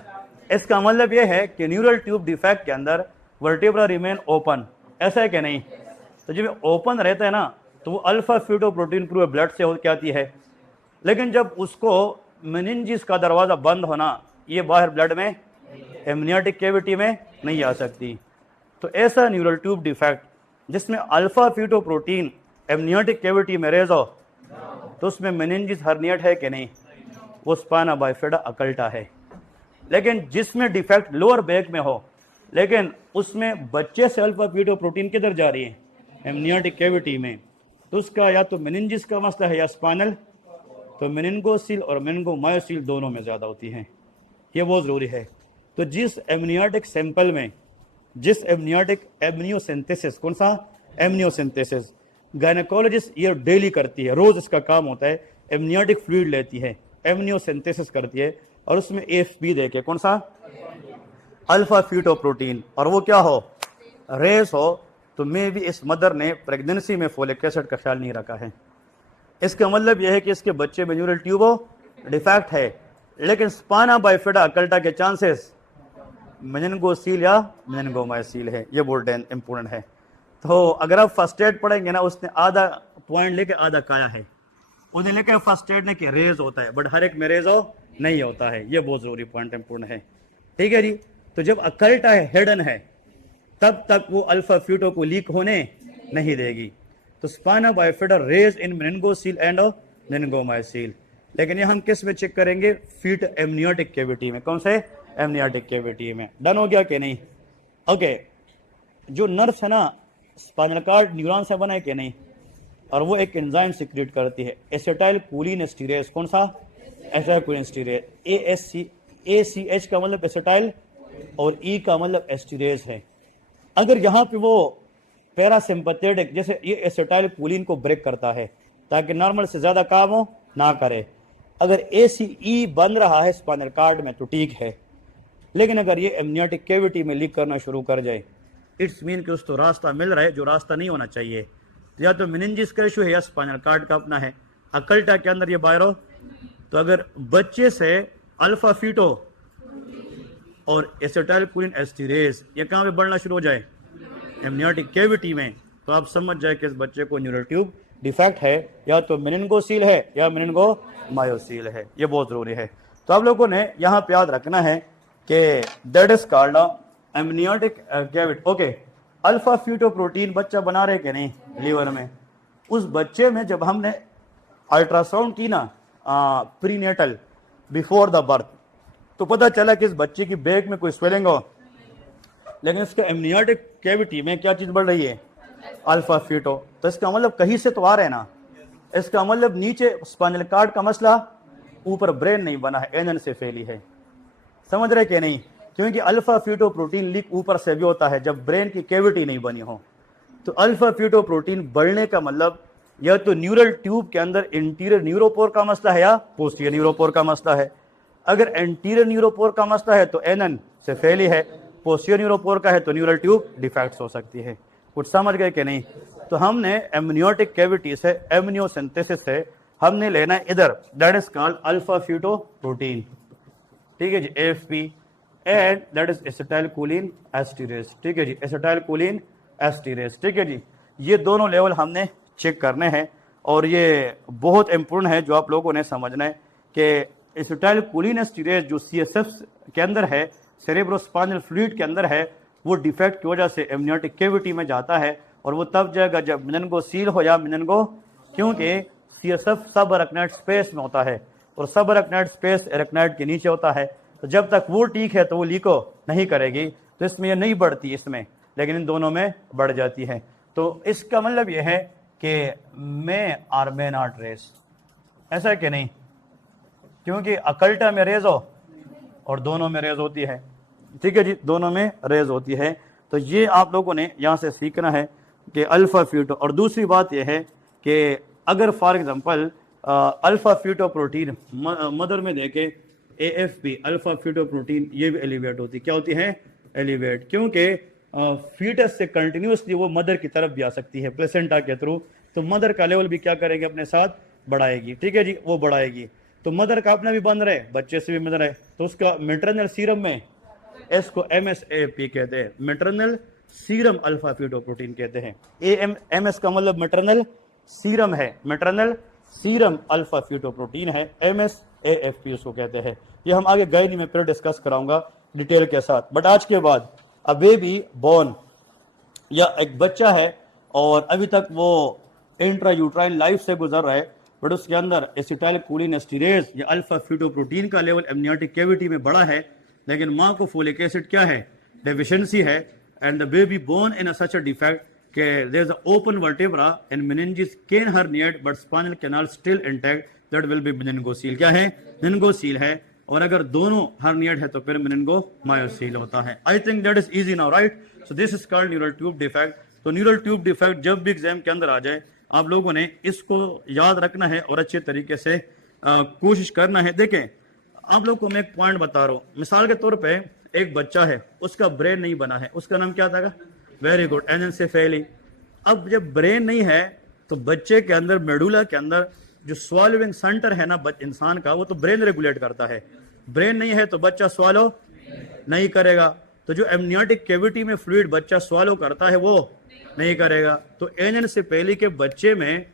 इसका मतलब यह है कि न्यूरल ट्यूब डिफेक्ट के अंदर वर्टिब्रा रिमेन ओपन, ऐसा है कि नहीं? तो जब ओपन रहता है ना तो वो अल्फा फ्यूटोप्रोटीन पूरे ब्लड से होकर आती है, लेकिन जब उसको मेनिंजिस का दरवाजा बंद होना, ये बाहर ब्लड में एमनियोटिक कैविटी में नहीं आ सकती। तो ऐसा न्यूरल ट्यूब डिफेक्ट जिसमें अल्फा फ्यूटोप्रोटीन एमनियोटिक कैविटी में रेज हो, तो उसमें मेनिंजिस हर्निएट है कि नहीं? वो स्पाइना बाइफिडा अकल्टा है। लेकिन जिसमें डिफेक्ट लोअर बैक में हो, लेकिन उसमें बच्चे से अल्फा फ्यूटोप्रोटीन किधर जा रही है? एमनियोटिक कैविटी में, तो उसका या तो मेनिंजिस का मसला है या स्पाइनल। तो मेनिंगोसील और मेनिंगोमायोसील दोनों में ज़्यादा होती हैं, ये बहुत ज़रूरी है। तो जिस एमनियोटिक सैंपल में, जिस एमनियोटिक एमनियोसिंथेसिस, कौन सा? एमनियोसिंथेसिस, गायनेकोलॉजिस्ट ये डेली करती है, रोज इसका काम होता है। एमनियोटिक फ्लूइड लेती है, एमनियोसिंथेसिस करती है, और उसमें एएफपी देके, कौन सा? अल्फा फ्यूटोप्रोटीन, और वो क्या हो? रेस हो। तो मे भी इस मदर ने प्रेगनेंसी में फोलिक एसिड का ख्याल नहीं रखा है। इसका मतलब यह है कि इसके बच्चे में न्यूरल ट्यूब डिफेक्ट है, लेकिन स्पाइना बाइफिडा अकल्टा के चांसेस मेनिंगोसील या मेनिंगोमायोसील है। ये बहुत इंपॉर्टेंट है। तो अगर आप फर्स्ट एड पढ़ेंगे ना, उसने आधा पॉइंट लेके आधा काया है, उन्हें लेके फर्स्ट एड ने कि रेज होता है, बट हर एक में रेज हो नहीं होता है। ये बहुत जरूरी पॉइंट इंपॉर्टेंट है, ठीक है जी। तो जब अकल्टा है, हिडन है, तब तक वो अल्फा फ्यूटो को लीक होने नहीं देगी। तो spina bifida raise in meningocele and meningomyelocele. लेकिन ये हम किस में चेक करेंगे? फीट एमनियोटिक कैविटी में। कौन से? एमनियोटिक कैविटी में। डन हो गया कि नहीं? ओके। जो नर्व्स है ना, स्पाइनल कार्ड न्यूरॉन से बना है कि नहीं? और वो एक एंजाइम सिक्रेट करती है, एसिटाइल कोलिन एस्टीरेज। कौन सा? Acetyl choline एस्टीरेज। ACH का मतलब एसिटाइल और E का मतलब एस्टीरेज है। अगर यहाँ पे वो पैरासिम्पथेटिक, जैसे ये एसिटाइल कोलिन को ब्रेक करता है ताकि नॉर्मल से ज्यादा काम हो ना करे। अगर ACE बन रहा है स्पाइनल कार्ड में तो ठीक है, लेकिन अगर ये एमनियोटिक कैविटी में लीक करना शुरू कर जाए, इट्स मीन कि उसको रास्ता मिल रहा है जो रास्ता नहीं होना चाहिए। तो या तो मेनिंजिस का इशू है या स्पाइनल कार्ड का अपना है। अकल्टा के अंदर ये बाहर हो, तो अगर बच्चे से अल्फा फ्यूटो और एसिटाइलकोलिन एस्टीरेज ये कहाँ पे बढ़ना शुरू हो जाए, एमनियोटिक कैविटी में, तो आप समझ जाए कि इस बच्चे को न्यूरल ट्यूब डिफेक्ट है, या तो मेनिंगोसील है या मेनिंगोमायोसील है। ये बहुत जरूरी है। तो आप लोगों ने यहाँ पे याद रखना है कि that is called amniotic cavity. Okay, alpha fetoprotein बच्चा बना रहे कि नहीं लीवर में, उस बच्चे में जब हमने अल्ट्रासाउंड की ना प्रीनेटल बिफोर द बर्थ, तो पता चला कि इस बच्चे की बैक में कोई स्वेलिंग हो, लेकिन इसके एमनियोटिक कैविटी में क्या चीज बढ़ रही है, अल्फा फ्यूटो। तो इसका मतलब कहीं से तो आ रहे हैं ना, इसका मतलब नीचे स्पाइनल कार्ड का मसला, ऊपर ब्रेन नहीं बना है, एनेंसेफेली है। समझ रहे कि नहीं, क्योंकि अल्फा फ्यूटोप्रोटीन लीक ऊपर से भी होता है जब ब्रेन की कैविटी नहीं बनी हो। तो अल्फा फ्यूटोप्रोटीन बढ़ने का मतलब या तो न्यूरल ट्यूब के अंदर इंटीरियर न्यूरोपोर का मसला है या पोस्टीरियर न्यूरोपोर का मसला है। अगर एंटीरियर न्यूरोपोर का मसला है तो एनेंसेफेली है, पोस्टीरियर न्यूरोपोर का है तो न्यूरल ट्यूब डिफेक्ट्स हो सकती है। कुछ समझ गए कि नहीं। तो हमने एमनियोटिक कैविटी से, एमनियोसिंथेसिस से हमने लेना है इधर, that is called alpha fetoprotein, ठीक है जी, AFP, and that is acetylcholinesterase, ठीक है जी, एसिटाइलकोलिन एस्टीरेज, ठीक है जी। ये दोनों लेवल हमने चेक करने हैं और ये बहुत इंपॉर्टेंट है जो आप लोगों ने समझना है कि एसिटाइलकोलिन एस्टीरेज जो CSF के अंदर है, सेरेब्रोस्पाइनल फ्लूइड के अंदर है, वो डिफेक्ट की वजह से एमनियोटिक कैविटी में जाता है और वो तब जाएगा जब मेनिंगोसील हो या मेनिंगो, क्योंकि CSF सब अरेक्नोइड स्पेस में होता है और सब अरेक्नोइड स्पेस अरेक्नोइड के नीचे होता है। तो जब तक वो ठीक है तो वो लीको नहीं करेगी, तो इसमें ये नहीं बढ़ती इसमें, लेकिन इन दोनों में बढ़ जाती है। तो इसका मतलब ये है कि मे आर मे नॉट रेस, ऐसा है कि नहीं, क्योंकि अकल्टा में रेज हो और दोनों में रेज होती है, ठीक है जी, दोनों में रेज होती है। तो ये आप लोगों ने यहाँ से सीखना है कि अल्फा फ्यूटो। और दूसरी बात यह है कि अगर फॉर एग्जांपल अल्फा फ्यूटोप्रोटीन मदर में देखे AFP अल्फा फ्यूटोप्रोटीन, ये भी एलिवेट होती, क्या होती है, एलिवेट, क्योंकि फीटस से कंटिन्यूसली वो मदर की तरफ भी आ सकती है प्लेसेंटा के थ्रू, तो मदर का लेवल भी क्या करेगी, अपने साथ बढ़ाएगी, ठीक है जी, वो बढ़ाएगी। तो मदर का अपना भी बंद रहे, बच्चे से भी बंद रहे, तो उसका मेटरनल सीरम में, इसको MSAP कहते हैं, मेटरनल सीरम अल्फा फ्यूटोप्रोटीन कहते हैं। MS का मतलब मेटरनल सीरम है, मेटरनल सीरम अल्फा फ्यूटोप्रोटीन है, MSAFP उसको कहते हैं। ये हम आगे गायनी में फिर डिस्कस कराऊंगा डिटेल के साथ। बट आज के बाद अ बेबी बॉर्न या एक बच्चा है और अभी तक वो इंट्रा यूट्राइन लाइफ से गुजर रहा है, बट उसके अंदर एसिटाइलकोलिन एस्टीरेज या अल्फा फ्यूटोप्रोटीन का लेवल एमनियोटिक कैविटी में बड़ा है, लेकिन माँ को फोलिक एसिड क्या है, डेफिशिएंसी है, and the baby born in such a defect कि there is a open vertebra and meninges can herniate but spinal canal still intact, that will be meningocele. क्या है, मेनिंगोसील है, और अगर दोनों हर्निएट है तो फिर मेनिंगोमायोसील होता है। आई think that is easy now, right. So this is called neural tube defect. तो न्यूरल ट्यूब डिफेक्ट जब भी एग्जाम के अंदर आ जाए, आप लोगों ने इसको याद रखना है और अच्छे तरीके से कोशिश करना है। देखें, आप लोग को मैं एक पॉइंट बता रहा हूँ, मिसाल के तौर पे एक बच्चा है, उसका ब्रेन नहीं बना है, उसका नाम क्या था, वेरी गुड, एनेंसेफेली। अब जब ब्रेन नहीं है तो बच्चे के अंदर मेडुला के अंदर जो स्वॉलोइंग सेंटर है ना इंसान का, वो तो ब्रेन रेगुलेट करता है। ब्रेन नहीं है तो बच्चा स्वॉलो नहीं करेगा, तो जो एमनियोटिक कैविटी में फ्लूइड बच्चा स्वॉलो करता है वो नहीं करेगा। तो एनेंसेफेली के बच्चे में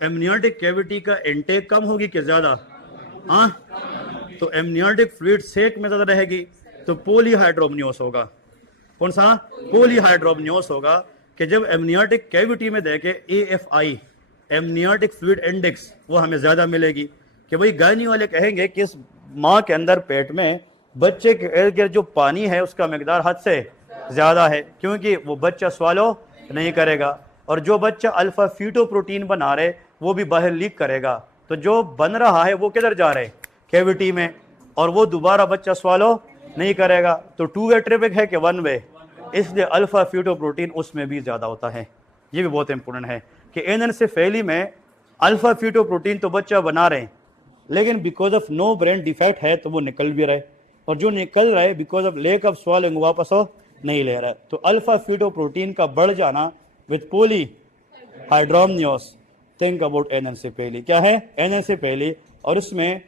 एमनियोटिक कैविटी का इंटेक कम होगी कि ज्यादा, हाँ, तो एमनियोटिक फ्लूइड सेक में ज्यादा रहेगी, तो पॉलीहाइड्रोमनियोस होगा। कौन सा, पॉलीहाइड्रोमनियोस होगा, कि जब एमनियोटिक कैविटी में देखे AFI एमनियोटिक फ्लूइड इंडेक्स वो हमें ज्यादा मिलेगी। कि भाई गायनी वाले कहेंगे कि इस माँ के अंदर पेट में बच्चे के इर्द गिर्द जो पानी है उसका मिकदार हद से ज्यादा है, क्योंकि वो बच्चा स्वालो नहीं करेगा, और जो बच्चा अल्फा फ्यूटोप्रोटीन बना रहे वो भी बाहर लीक करेगा। तो जो बन रहा है वो किधर जा रहे, कैविटी में, और वो दोबारा बच्चा स्वालो नहीं करेगा। तो 2 वे ट्रैफिक है कि 1 वे, इसलिए अल्फा फ्यूटोप्रोटीन उसमें भी ज्यादा होता है। ये भी बहुत इंपॉर्टेंट है कि एनेंसेफेली में अल्फा फ्यूटोप्रोटीन तो बच्चा बना रहे हैं, लेकिन because of no brain defect है तो वो निकल भी रहे, और जो निकल रहा है because of lake of swallowing वापस हो नहीं ले रहा है। तो अल्फा फ्यूटोप्रोटीन का बढ़ जाना with polyhydramnios, think about anencephaly. क्या है, एनेंसेफेली, और इसमें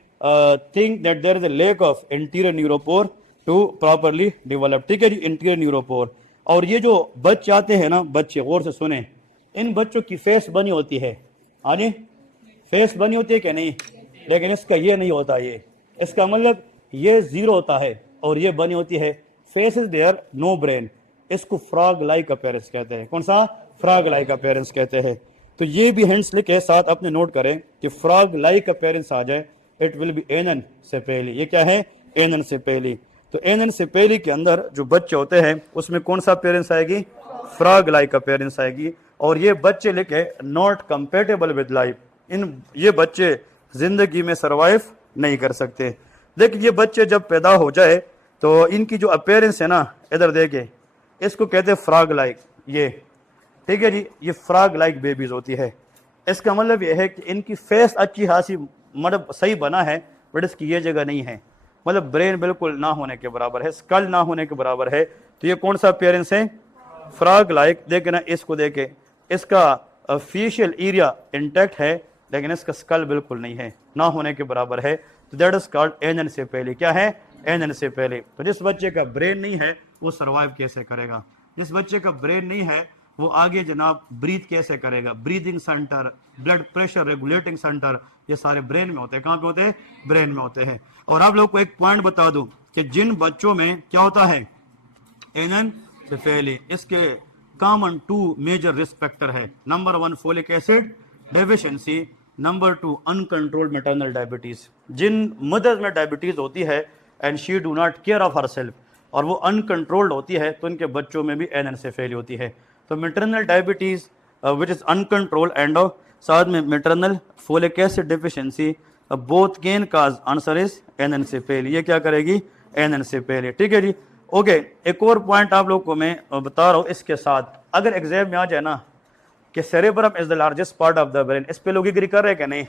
think that there is a lack of interior neuropore to properly develop, ठीक है जी, इंटीरियर न्यूरोपोर। और ये जो बच्चे आते हैं ना, बच्चे गौर से सुने, इन बच्चों की फेस बनी होती है, हाँ जी, फेस बनी होती है कि नहीं, लेकिन इसका ये नहीं होता, ये इसका मतलब ये जीरो होता है और ये बनी होती है, face is there no brain. इसको फ्रॉग लाइक अपीयरेंस कहते हैं। कौन सा? फ्रॉग लाइक अपीयरेंस कहते हैं। तो ये भी हिंट्स लिखे साथ अपने नोट करें कि फ्रॉग लाइक अपीयरेंस आ जाए, इट विल बी एनेनसेफेली। ये क्या है? एनेनसेफेली। तो एनेनसेफेली के अंदर जो बच्चे होते हैं उसमें कौन सा अपीयरेंस आएगी? फ्रॉग लाइक अपीयरेंस आएगी। और ये बच्चे लिखे नॉट कंपेटेबल विद लाइफ, इन ये बच्चे जिंदगी में सरवाइव नहीं कर सकते। देखिए ये बच्चे जब पैदा हो जाए तो इनकी जो अपीयरेंस है ना, इधर देखे, इसको कहते हैं फ्रॉग लाइक, ये ठीक है जी, ये फ्रॉग लाइक बेबीज होती है। इसका मतलब ये है कि इनकी फेस अच्छी खासी मतलब सही बना है, बट इसकी ये जगह नहीं है, मतलब ब्रेन बिल्कुल ना होने के बराबर है, स्कल ना होने के बराबर है। तो ये कौन सा अपीयरेंस है? Frog like. देखे ना, इसको देखे, इसका फेशियल एरिया इंटैक्ट है लेकिन इसका स्कल बिल्कुल नहीं है, ना होने के बराबर है। तो दैट इज कॉल्ड एनेनसेफेली। क्या है? एनेनसेफेली। तो जिस बच्चे का ब्रेन नहीं है वो सर्वाइव कैसे करेगा? जिस बच्चे का ब्रेन नहीं है वो आगे जनाब ब्रीथ कैसे करेगा? Breathing centre, blood pressure regulating centre, ये सारे ब्रेन में होते हैं। कहाँ पे होते हैं? ब्रेन में होते हैं। और आप लोग को एक पॉइंट बता दूं कि जिन बच्चों में क्या होता है? एनेनसेफेली, इसके common two major risk factor है। Number 1 folic acid deficiency, number 2 uncontrolled maternal diabetes. जिन मदर्स में डायबिटीज होती है and she do not care of herself, और वो अनकंट्रोल्ड होती है, तो उनके बच्चों में भी एनेनसेफेली होती है। तो maternal diabetes which is uncontrolled and साथ में maternal folic acid deficiency, both can cause answer is anencephaly. ये क्या करेगी? एनेनसेफेली। ठीक है जी, ओके। एक और पॉइंट आप लोग को मैं बता रहा हूँ इसके साथ, अगर एग्जाम में आ जाए ना कि cerebrum is the largest part of the brain, इस पे लोग एग्री कर रहे हैं कि नहीं?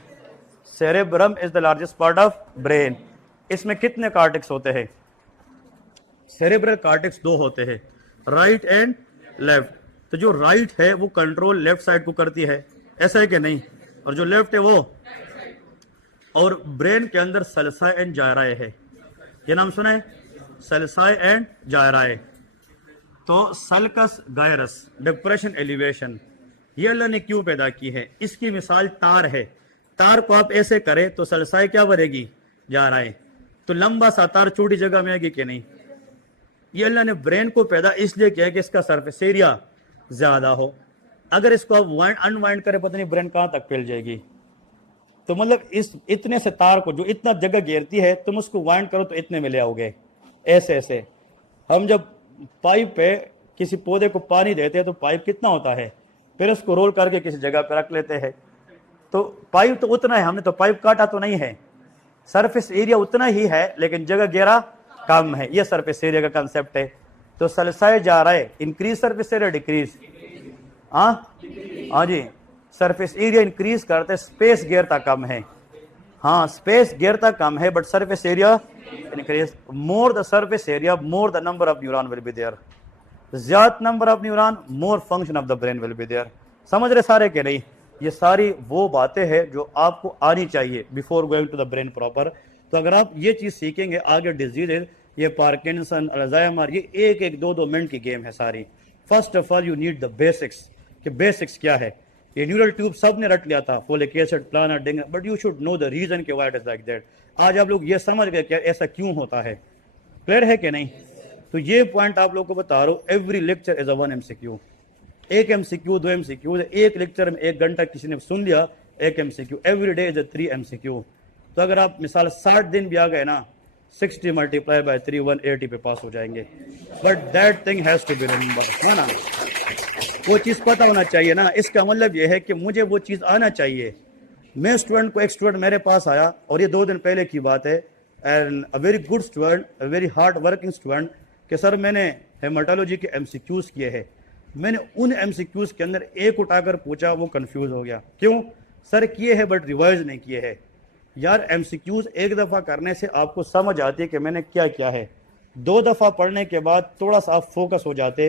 Cerebrum is the largest part of brain. इसमें कितने कार्टेक्स होते हैं? सेरेब्रल कार्टेक्स 2 होते हैं, राइट एंड लेफ्ट। तो जो राइट है वो कंट्रोल लेफ्ट साइड को करती है, ऐसा है कि नहीं? और जो लेफ्ट है वो, और ब्रेन के अंदर सल्साई एंड जायराए है, ये नाम सुना है? सल्साई एंड जायराए। तो सल्कस गायरस, डिप्रेशन एलिवेशन, ये अल्लाह ने क्यों पैदा की है? इसकी मिसाल तार है। तार को आप ऐसे करें तो सल्साई क्या बनेगी? जायराए। तो लंबा सा तार छोटी जगह में आएगी कि नहीं? ये अल्लाह ने ब्रेन को पैदा इसलिए किया कि इसका सरफेस एरिया ज्यादा हो। अगर इसको आप वाइंड अनवाइंड करें, पता नहीं ब्रेन कहां तक फैल जाएगी। तो मतलब इस इतने से तार को जो इतना जगह घेरती है, तुम उसको वाइंड करो तो इतने में ले आओगे, ऐसे ऐसे। हम जब पाइप पे किसी पौधे को पानी देते हैं तो पाइप कितना होता है, फिर उसको रोल करके किसी जगह पे रख लेते हैं। तो पाइप तो उतना है, हमने तो पाइप काटा तो नहीं है, सरफेस एरिया उतना ही है लेकिन जगह घेरा कम है। ये सरफेस एरिया का कंसेप्ट है। तो सल्साई जा रहा है, इंक्रीज सरफेस एरिया डिक्रीज? हाँ जी, सरफेस एरिया इंक्रीज करते, स्पेस घेरता कम है। हाँ, स्पेस घेरता कम है but surface area increase. More the surface area, more the number of neuron will be there. ज्यादा number of neuron, more function of the brain will be there. समझ रहे सारे के नहीं? ये सारी वो बातें हैं जो आपको आनी चाहिए before going to the brain proper. तो अगर आप ये चीज सीखेंगे, आगे डिजीज, ये पार्किंसन, अल्जाइमर, ये एक एक 2-2 मिनट की गेम है सारी। First of all you need the basics, कि बेसिक्स क्या है। ये न्यूरल ट्यूब सब ने रट लिया था, फोलिक एसिड, प्लानर, डिंगर, but you should know the reason के why it is like that. आज आप लोग ये समझ गए क्या ऐसा क्यों होता है, क्लियर है कि नहीं? तो ये पॉइंट आप लोग को बता रहा हूँ। Every lecture is a 1 MCQ, एक MCQ 2 MCQ, एक लेक्चर में 1 घंटा किसी ने सुन लिया, 1 MCQ। Every day is a 3 MCQ। तो अगर आप मिसाल 60 दिन भी आ गए ना, 60 मल्टीप्लाई बाय 3, 180 पे पास हो जाएंगे। But that thing has to be remember, है ना? वो चीज पता होना चाहिए ना। इसका मतलब ये है कि मुझे वो चीज आना चाहिए। मैं स्टूडेंट को, एक स्टूडेंट मेरे पास आया, और ये 2 दिन पहले की बात है, and a very good student, a very hard working student, कि सर मैंने हेमाटोलॉजी के MCQs किए हैं। मैंने उन MCQs के अंदर एक उठाकर पूछा, वो कंफ्यूज हो गया। क्यों? सर किए हैं बट रिवाइज नहीं किए हैं। यार MCQs एक दफ़ा करने से आपको समझ आती है कि मैंने क्या किया है। 2 दफ़ा पढ़ने के बाद थोड़ा सा आप फोकस हो जाते,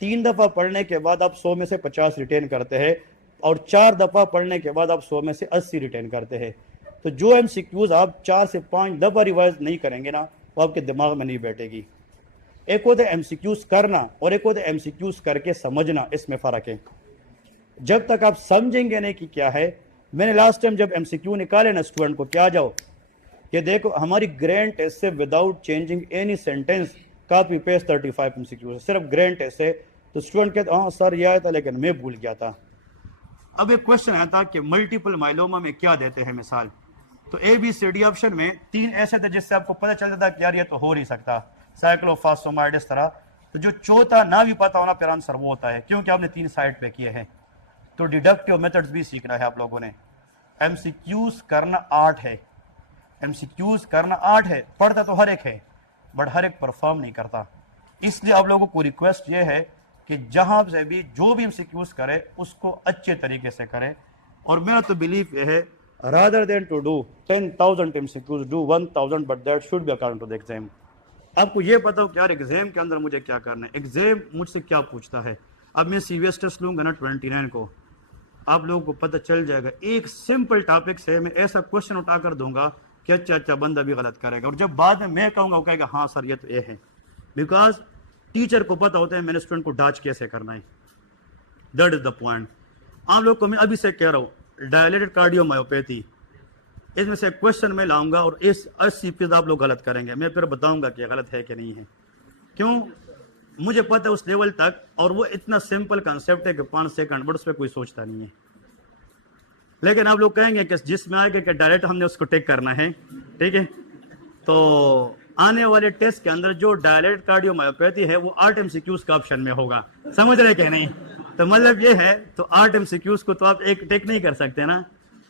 3 दफ़ा पढ़ने के बाद आप 100 में से 50 रिटेन करते हैं, और 4 दफ़ा पढ़ने के बाद आप 100 में से 80 रिटेन करते हैं। तो जो MCQs आप 4 से 5 दफ़ा रिवाइज नहीं करेंगे ना, वो आपके दिमाग में नहीं बैठेगी। एक होता है एमसीक्यूज करना और एक होता है एमसीक्यूज करके समझना, इसमें फ़र्क है। जब तक आप समझेंगे नहीं कि क्या है, मैंने लास्ट टाइम जब एमसीक्यू निकाले ना स्टूडेंट को, क्या जाओ कि देखो हमारी ग्रैंड टेस्ट से without changing any sentence copy paste 35 MCQ, सिर्फ ग्रैंड टेस्ट से। तो स्टूडेंट कहते हाँ सर ये आया था लेकिन मैं भूल गया था। अब एक क्वेश्चन आया था कि मल्टीपल माइलोमा में क्या देते हैं मिसाल, तो A B C D option में 3 ऐसे थे जिससे आपको पता चलता था कि यार ये तो हो नहीं सकता, साइक्लोफॉस्फेमाइड इस तरह। तो जो चौथा ना भी पता होना फिर आंसर वो होता है, क्योंकि आपने 3 साइड पे किए हैं। तो डिडक्टिव मेथड्स भी सीखना है आप लोगों ने। एमसीक्यूज करना आर्ट है, एमसीक्यूज करना आर्ट है, पढ़ता तो हर एक है बट हर एक परफॉर्म नहीं करता। इसलिए आप लोगों को रिक्वेस्ट ये है कि जहां से भी जो भी एमसीक्यूज करे उसको अच्छे तरीके से करें। और मेरा तो बिलीव ये है, rather than to do 10,000 MCQs, do 1,000 but that should be according to the exam. आपको ये पता हो कि यार एग्जाम के अंदर मुझे क्या करना है, एग्जाम मुझसे क्या पूछता है। अब मैं सीवीएस टेस्ट लूंगा ना 29 को, आप लोगों को पता चल जाएगा एक सिंपल टॉपिक से मैं ऐसा क्वेश्चन उठाकर दूंगा कि अच्छा बंदा भी गलत करेगा, और जब बाद में मैं कहूंगा वो कहेगा हाँ सर ये तो ये है, बिकॉज टीचर को पता होता है मैंने स्टूडेंट को डाच कैसे करना है। That is the point. आप लोग को मैं अभी से कह रहा हूँ, डायलेटेड कार्डियोमायोपैथी, इसमें से क्वेश्चन मैं लाऊंगा और इस 80% आप लोग गलत करेंगे, मैं फिर बताऊंगा कि गलत है कि नहीं है। क्यों, मुझे पता है उस लेवल तक, और वो इतना सिंपल कंसेप्ट है कि 5 सेकंड बट उस पर कोई सोचता नहीं है। लेकिन आप लोग कहेंगे कि जिसमें आएगा कि डायरेक्ट हमने उसको टेक करना है, ठीक है। तो आने वाले टेस्ट के अंदर जो डायलेटेड कार्डियोमायोपैथी है वो 8 एमसीक्यूज का ऑप्शन में होगा, समझ रहे कि नहीं। तो मतलब ये है, तो 8 एमसीक्यूज को तो आप एक टेक नहीं कर सकते ना।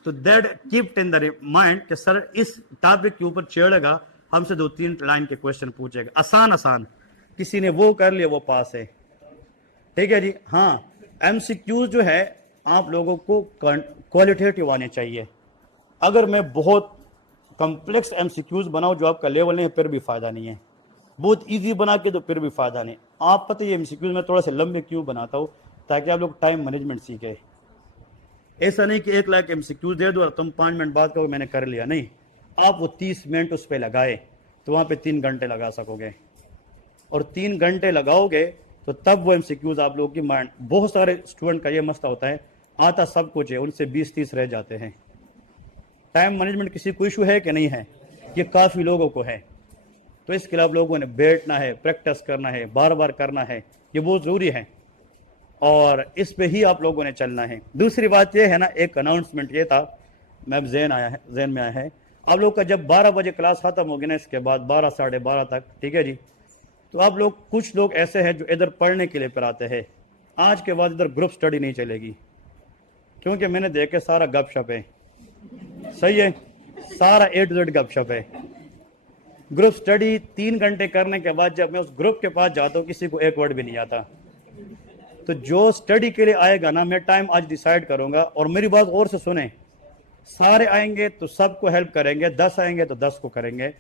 तो that keep in the mind कि सर इस टॉपिक के ऊपर छेड़ेगा, हमसे 2-3 लाइन के क्वेश्चन पूछेगा, आसान आसान, किसी ने वो कर लिया वो पास है, ठीक है जी। हाँ, एमसीक्यूज जो है आप लोगों को क्वालिटेटिव आने चाहिए। अगर मैं बहुत कॉम्प्लेक्स एमसीक्यूज बनाऊं जो आपका लेवल नहीं है फिर भी फायदा नहीं है, बहुत इजी बना के तो फिर भी फायदा नहीं। आप पता है एमसीक्यूज में थोड़ा सा लंबे क्यों बनाता हूं, ताकि आप लोग टाइम मैनेजमेंट सीखे। ऐसा नहीं कि 1 लाख एमसीक्यूज दे दो और तुम 5 मिनट बाद कहो मैंने कर लिया, नहीं, आप वो 30 मिनट उस पर लगाए तो वहां पे 3 घंटे लगा सकोगे, और 3 घंटे लगाओगे तो तब वो एमसीक्यूज आप लोगों की माइंड। बहुत सारे स्टूडेंट का ये मसला होता है, आता सब कुछ है, उनसे 20-30 रह जाते हैं। टाइम मैनेजमेंट किसी को इशू है कि नहीं है, ये काफ़ी लोगों को है। तो इसके लिए आप लोगों ने बैठना है, प्रैक्टिस करना है, बार बार करना है, ये बहुत ज़रूरी है, और इस पे ही आप लोगों ने चलना है। दूसरी बात ये है ना, एक अनाउंसमेंट ये था, मैं अब जहन में आया है, आप लोग का जब 12 बजे क्लास ख़त्म होगी ना, इसके बाद 12 साढ़े 12 तक, ठीक है जी, तो आप लोग, कुछ लोग ऐसे हैं जो इधर पढ़ने के लिए पर आते हैं, आज के बाद इधर ग्रुप स्टडी नहीं चलेगी, क्योंकि मैंने देखे सारा गपशप है, सही है, सारा A to Z गपशप है। ग्रुप स्टडी 3 घंटे करने के बाद जब मैं उस ग्रुप के पास जाता हूँ किसी को एक वर्ड भी नहीं आता। तो जो स्टडी के लिए आएगा ना, मैं टाइम आज डिसाइड करूंगा, और मेरी बात और से सुने, सारे आएंगे तो सबको हेल्प करेंगे, 10 आएंगे तो 10 को करेंगे।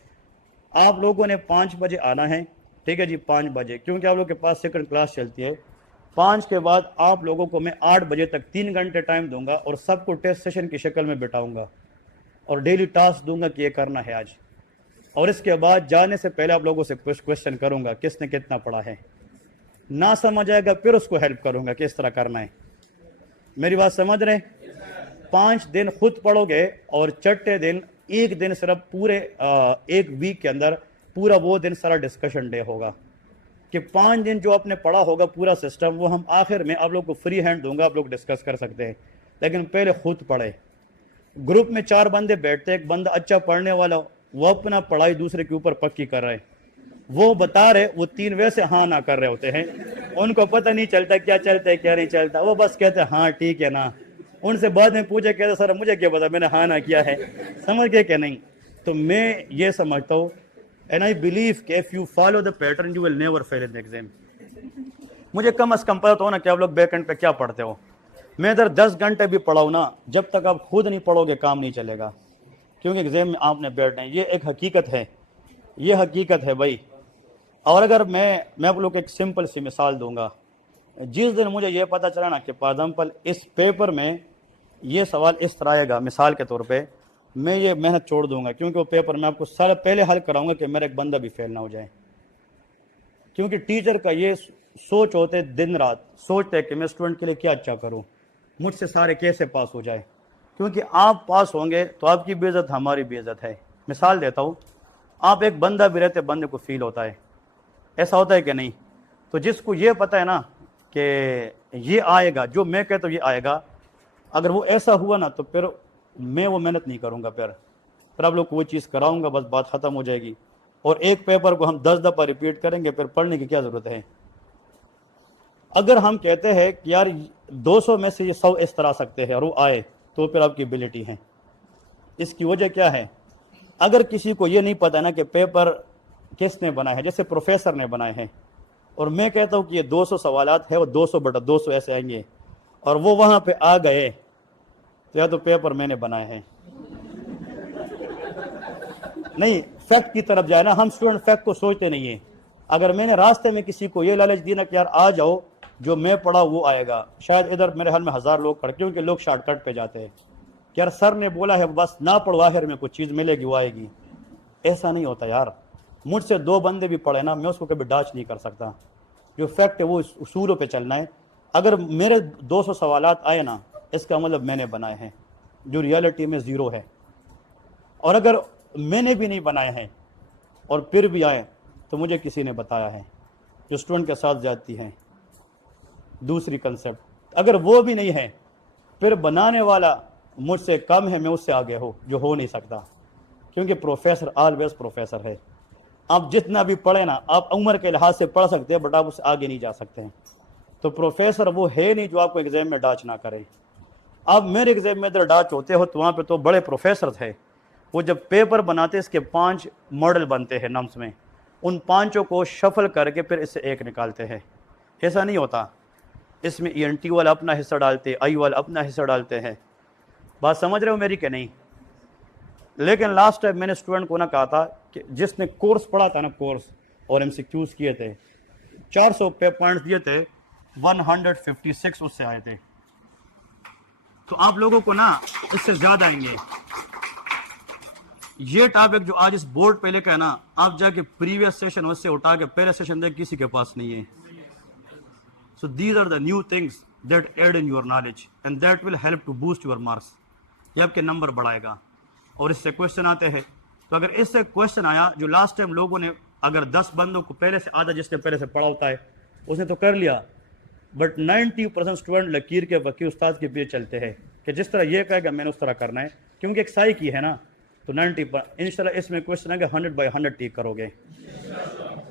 आप लोगों ने 5 बजे आना है, ठीक है जी, 5 बजे, क्योंकि आप लोगों के पास सेकंड क्लास चलती है। 5 के बाद आप लोगों को मैं 8 बजे तक 3 घंटे टाइम दूंगा, और सबको टेस्ट सेशन की शक्ल में बिठाऊंगा, और डेली टास्क दूंगा कि ये करना है आज। और इसके बाद जाने से पहले आप लोगों से क्वेश्चन करूंगा किसने कितना पढ़ा है, ना समझ आएगा फिर उसको हेल्प करूंगा किस तरह करना है। मेरी बात समझ रहे? 5 दिन खुद पढ़ोगे, और छठे दिन एक दिन सिर्फ पूरे 1 वीक के अंदर पूरा वो दिन सारा डिस्कशन डे होगा, कि 5 दिन जो आपने पढ़ा होगा पूरा सिस्टम, वो हम आखिर में आप लोग को फ्री हैंड दूंगा, आप लोग डिस्कस कर सकते हैं। लेकिन पहले खुद पढ़े। ग्रुप में 4 बंदे बैठते हैं, एक बंदा अच्छा पढ़ने वाला, वो अपना पढ़ाई दूसरे के ऊपर पक्की कर रहे, वो बता रहे, वो 3 वैसे हाँ ना कर रहे होते हैं, उनको पता नहीं चलता क्या चलता है क्या नहीं चलता, वो बस कहते हैं हाँ ठीक है ना। उनसे बाद में पूछे, कहते सर मुझे क्या पता, मैंने हाँ ना किया है, समझ गए क्या नहीं। तो मैं ये समझता हूँ, एंड आई बिलीव कि if you follow the pattern you will never fail in the exam. मुझे कम अज कम पता हो ना कि आप लोग बैक एंड पे क्या पढ़ते हो। मैं इधर 10 घंटे भी पढ़ाऊँ ना, जब तक आप खुद नहीं पढ़ोगे काम नहीं चलेगा, क्योंकि एग्जाम में आपने बैठना है, ये एक हकीकत है, ये हकीकत है भाई। और अगर मैं आप लोग को एक सिंपल सी मिसाल दूंगा, जिस दिन मुझे ये पता चला ना कि फॉर एग्जाम्पल इस पेपर में ये सवाल इस तरह आएगा, मिसाल के तौर पे मैं ये मेहनत छोड़ दूंगा, क्योंकि वो पेपर मैं आपको सारा पहले हल कराऊंगा कि मेरा एक बंदा भी फेल ना हो जाए। क्योंकि टीचर का ये सोच होते दिन रात सोचते हैं कि मैं स्टूडेंट के लिए क्या अच्छा करूं, मुझसे सारे कैसे पास हो जाए। क्योंकि आप पास होंगे तो आपकी बेइज्जत हमारी बेइज्जत है। मिसाल देता हूँ, आप एक बंदा भी रहते बंदे को फील होता है, ऐसा होता है कि नहीं? तो जिसको ये पता है ना कि ये आएगा, जो मैं कहता हूँ ये आएगा, अगर वो ऐसा हुआ ना तो फिर मैं वो मेहनत नहीं करूँगा, फिर आप लोग को वो चीज़ कराऊंगा, बस बात ख़त्म हो जाएगी। और एक पेपर को हम 10 दफ़ा रिपीट करेंगे, फिर पढ़ने की क्या ज़रूरत है? अगर हम कहते हैं कि यार 200 में से ये 100 इस तरह आ सकते हैं और वो आए, तो फिर आपकी एबिलिटी है। इसकी वजह क्या है? अगर किसी को ये नहीं पता ना कि पेपर किसने बनाए हैं, जैसे प्रोफेसर ने बनाए हैं, और मैं कहता हूँ कि ये 200 सवालात है और 200/200 ऐसे आएंगे, और वो वहाँ पे आ गए, तो या तो पेपर मैंने बनाए हैं। नहीं, फैक्ट की तरफ जाए ना, हम स्टूडेंट फैक्ट को सोचते नहीं है। अगर मैंने रास्ते में किसी को ये लालच दी ना कि यार आ जाओ, जो मैं पढ़ा वो आएगा, शायद इधर मेरे हाल में 1000 लोग खड़े, क्योंकि लोग शॉर्टकट पे जाते हैं कि यार सर ने बोला है बस ना पढ़ो, आखिर में कुछ चीज़ मिलेगी वो आएगी। ऐसा नहीं होता यार। मुझसे 2 बंदे भी पढ़े ना, मैं उसको कभी डाच नहीं कर सकता। जो फैक्ट है वो उसूलों पे चलना है। अगर मेरे 200 सवालात आए ना, इसका मतलब मैंने बनाए हैं, जो रियलिटी में ज़ीरो है। और अगर मैंने भी नहीं बनाए हैं और फिर भी आए, तो मुझे किसी ने बताया है, जो स्टूडेंट के साथ जाती हैं। दूसरी कंसेप्ट, अगर वो भी नहीं है, फिर बनाने वाला मुझसे कम है, मैं उससे आगे हो, जो हो नहीं सकता। क्योंकि प्रोफेसर ऑलवेज प्रोफेसर है। आप जितना भी पढ़े ना, आप उम्र के लिहाज से पढ़ सकते हैं, बट आप उससे आगे नहीं जा सकते हैं। तो प्रोफेसर वो है नहीं जो आपको एग्जाम में डाच ना करे। अब मेरे एग्जाम में इधर डाच होते हो तो वहाँ पे तो बड़े प्रोफेसर थे, वो जब पेपर बनाते इसके 5 मॉडल बनते हैं नम्स में, उन 5 को शफल करके फिर इससे एक निकालते हैं। ऐसा नहीं होता, इसमें ENT वाला अपना हिस्सा डालते, आई वाला अपना हिस्सा डालते हैं। बात समझ रहे हो मेरी कि नहीं? लेकिन लास्ट टाइम मैंने स्टूडेंट को ना कहा था कि जिसने कोर्स पढ़ा था ना, कोर्स और MCQs किए थे, 400 पे पॉइंट्स दिए थे, 156 उससे आए थे। तो आप लोगों को ना इससे ज्यादा आएंगे। ये टॉपिक जो आज इस बोर्ड पे लेकर है ना, आप जाके प्रीवियस सेशन उससे उठा के पहले सेशन देख, किसी के पास नहीं है। So these are the new things that add in your knowledge and that will help to boost your marks. ये आपके नंबर बढ़ाएगा। और इससे क्वेश्चन आते हैं, तो अगर इससे क्वेश्चन आया, जो लास्ट टाइम लोगों ने अगर 10 बंदों को पहले से, आधा जिसने पहले से पढ़ा होता है उसने तो कर लिया, बट 90% स्टूडेंट लकीर के वकील उस्ताद के पीछे चलते हैं कि जिस तरह ये कहेगा मैंने उस तरह करना है, क्योंकि एक साई की है ना। तो 90 इंशाल्लाह इसमें क्वेश्चन है कि 100/100 ठीक करोगे।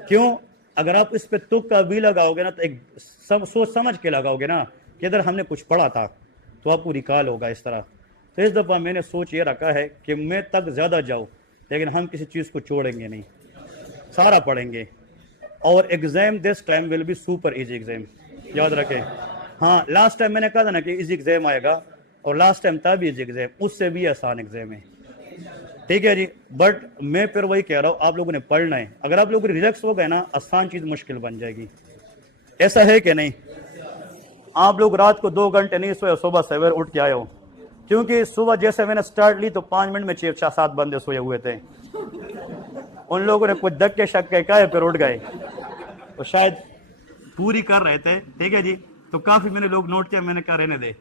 क्यों? अगर आप इस पे तुक्का भी लगाओगे ना, तो एक सोच समझ के लगाओगे ना कि इधर हमने कुछ पढ़ा था, तो आपको रिकॉल होगा इस तरह। तो इस दफ़ा मैंने सोच ये रखा है कि मैं तक ज़्यादा जाऊँ, लेकिन हम किसी चीज़ को छोड़ेंगे नहीं, सारा पढ़ेंगे। और exam this time will be super easy exam, याद रखें। हाँ, लास्ट टाइम मैंने कहा था ना कि इजी एग्ज़ाम आएगा, और लास्ट टाइम था भी इजी एग्ज़ाम, उससे भी आसान एग्ज़ाम है। ठीक है जी, बट मैं फिर वही कह रहा हूँ, आप लोगों ने पढ़ना है। अगर आप लोग रिलैक्स हो गए ना, आसान चीज़ मुश्किल बन जाएगी। ऐसा है कि नहीं? आप लोग रात को 2 घंटे नहीं सोए, सुबह सवेर उठ के आए हो, क्योंकि सुबह जैसे मैंने स्टार्ट ली तो 5 मिनट में 6-7 बंदे सोए हुए थे। उन लोगों ने कुछ धक्के शक्के कहे, फिर उठ गए, तो शायद पूरी कर रहे थे। ठीक है जी, तो काफ़ी मैंने लोग नोट किया, मैंने कहा रहने दे।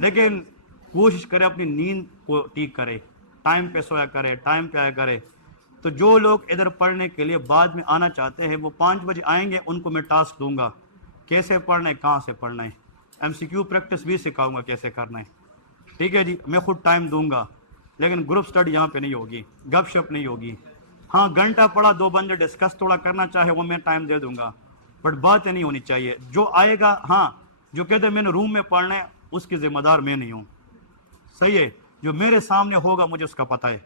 लेकिन कोशिश करें अपनी नींद को ठीक करें, टाइम पे सोया करें, टाइम पे आया करें। तो जो लोग इधर पढ़ने के लिए बाद में आना चाहते हैं, वो 5 बजे आएंगे, उनको मैं टास्क दूंगा कैसे पढ़ना है, कहाँ से पढ़ना है। MCQ प्रैक्टिस भी सिखाऊंगा कैसे करना है। ठीक है जी, मैं खुद टाइम दूंगा, लेकिन ग्रुप स्टडी यहाँ पे नहीं होगी, गपशप नहीं होगी। हाँ, घंटा पढ़ा, 2 बंदे डिस्कस थोड़ा करना चाहे, वो मैं टाइम दे दूंगा, बट बातें नहीं होनी चाहिए। जो आएगा, हाँ, जो कहते हैं मैंने रूम में पढ़ना है, उसकी जिम्मेदार मैं नहीं हूँ। सही है, जो मेरे सामने होगा मुझे उसका पता है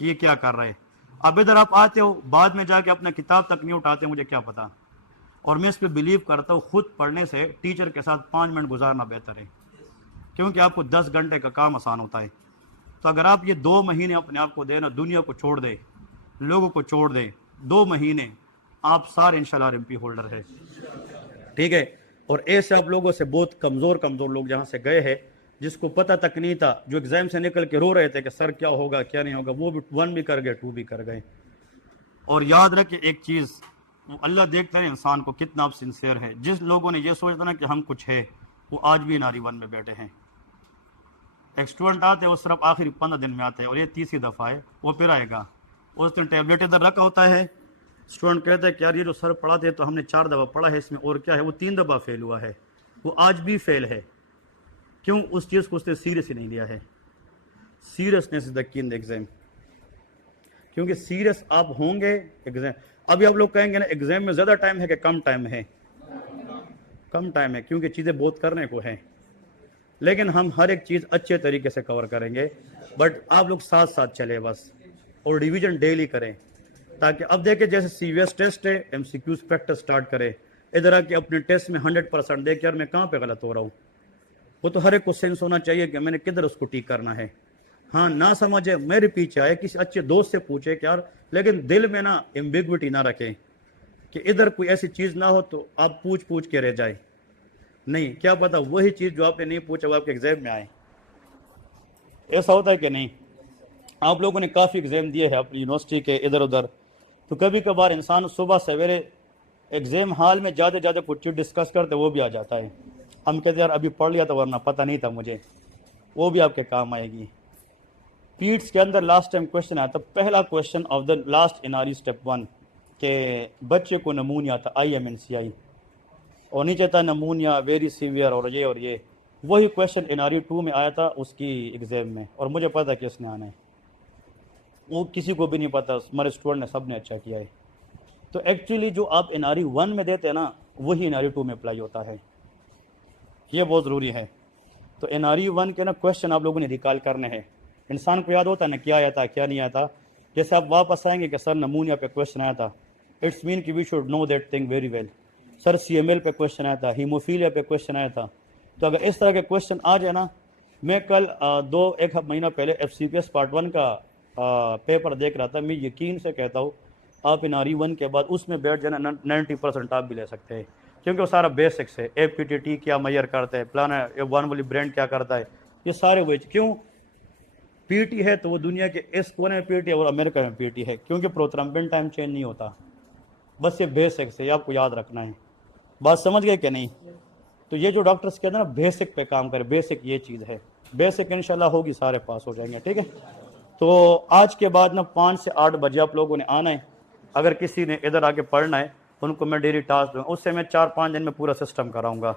कि ये क्या कर रहा है। अब इधर आप आते हो, बाद में जाके अपना किताब तक नहीं उठाते, मुझे क्या पता। और मैं इस पर बिलीव करता हूँ, खुद पढ़ने से टीचर के साथ 5 मिनट गुजारना बेहतर है, क्योंकि आपको 10 घंटे का काम आसान होता है। तो अगर आप ये 2 महीने अपने आप को देना, दुनिया को छोड़ दे, लोगों को छोड़ दे, 2 महीने, आप सारे इंशाल्लाह RMP होल्डर है। ठीक है, और ऐसे आप लोगों से बहुत कमज़ोर लोग जहाँ से गए हैं, जिसको पता तक नहीं था, जो एग्जाम से निकल के रो रहे थे कि सर क्या होगा क्या नहीं होगा, वो भी 1 भी कर गए, 2 भी कर गए। और याद रखे एक चीज़, वो अल्लाह देखता है इंसान को कितना आप सिंसियर है। जिस लोगों ने ये सोचता ना कि हम कुछ है, वो आज भी नारी 1 में बैठे हैं। एक स्टूडेंट आते हैं, वो सिर्फ आखिरी 15 दिन में आते हैं, और ये तीसरी दफ़ा है वो फिर आएगा। उस दिन टैबलेट इधर रखा होता है, स्टूडेंट कहते हैं कि यार ये जो सर पढ़ाते हैं तो हमने 4 दफ़ा पढ़ा है, इसमें और क्या है, वो 3 दफ़ा फेल हुआ है, वो आज भी फेल है। क्यों? उस चीज़ को उसने सीरियस ही नहीं लिया है। सीरियसनेस इज द की इन द एग्जाम। क्योंकि सीरियस आप होंगे एग्जाम। अभी आप लोग कहेंगे ना एग्जाम में ज़्यादा टाइम है कि कम टाइम है? कम टाइम है, क्योंकि चीज़ें बहुत करने को हैं, लेकिन हम हर एक चीज़ अच्छे तरीके से कवर करेंगे। बट आप लोग साथ साथ चले बस, और रिवीजन डेली करें, ताकि अब देखें जैसे सीवीएस टेस्ट है, एमसीक्यूज प्रैक्टिस स्टार्ट करें। इधर आके अपने टेस्ट में 100% देख यार मैं कहाँ पे गलत हो रहा हूँ। वो तो हर एक को सेंस होना चाहिए कि मैंने किधर उसको ठीक करना है। हाँ, ना समझे मेरे पीछे आए, किसी अच्छे दोस्त से पूछे कि यार, लेकिन दिल में ना एम्बिग्विटी ना रखें कि इधर कोई ऐसी चीज़ ना हो तो आप पूछ पूछ के रह जाए। नहीं, क्या पता वही चीज़ जो आपने नहीं पूछा वो आपके एग्जाम में आए। ऐसा होता है कि नहीं? आप लोगों ने काफ़ी एग्जाम दिए हैं अपनी यूनिवर्सिटी के इधर उधर, तो कभी कभार इंसान सुबह सवेरे एग्जाम हॉल में ज़्यादा ज़्यादा कुछ चीज़ डिस्कस करते वो भी आ जाता है। हम कहते यार अभी पढ़ लिया था वरना पता नहीं था मुझे, वो भी आपके काम आएगी। पीट्स के अंदर लास्ट टाइम क्वेश्चन आया था, पहला question of the last NRE step 1 के बच्चे को नमूनिया था, IMNCI, और नीचे था नमूनिया वेरी सीवियर और ये वही क्वेश्चन एनआरई 2 में आया था उसकी एग्जाम में, और मुझे पता कि इसने आना है। वो किसी को भी नहीं पता, हमारे स्टूडेंट ने सब ने अच्छा किया है। तो एक्चुअली जो आप एनआरई 1 में देते हैं ना, वही एनआरई 2 में अप्लाई होता है, ये बहुत ज़रूरी है। तो एनआरई 1 के ना क्वेश्चन आप लोगों ने रिकॉल करने हैं। इंसान को याद होता है ना क्या आया था क्या नहीं आया था। जैसे आप वापस आएंगे कि सर नमूनिया पे क्वेश्चन आया था, इट्स मीन कि we should know that thing very well. Sir CML पे क्वेश्चन आया था, हीमोफीलिया पे क्वेश्चन आया था। तो अगर इस तरह के क्वेश्चन आ जाए ना, मैं कल 1 महीना पहले FCPS पार्ट 1 का पेपर देख रहा था, मैं यकीन से कहता हूँ आप एनआरई 1 के बाद उसमें बैठ जाना 90% आप भी ले सकते हैं, क्योंकि वो सारा बेसिक्स है। APTT क्या मेजर करता है, प्लान 1 वाली ब्रांड क्या करता है, ये सारे वो। क्यों? पीटी है तो वो दुनिया के इस कोने में पीटी है और अमेरिका में पीटी है, क्योंकि प्रोथ्रम्बिन टाइम चेंज नहीं होता। बस ये बेसिक्स है, आपको याद रखना है। बात समझ गए कि नहीं? तो ये जो डॉक्टर्स कहते हैं ना बेसिक पे काम करें, बेसिक ये चीज़ है, बेसिक इंशाल्लाह होगी, सारे पास हो जाएंगे। ठीक है, तो आज के बाद ना 5 से 8 बजे आप लोगों ने आना है। अगर किसी ने इधर आके पढ़ना है उनको मैं डेली टास्क दूँगा, उससे मैं 4-5 दिन में पूरा सिस्टम कराऊंगा।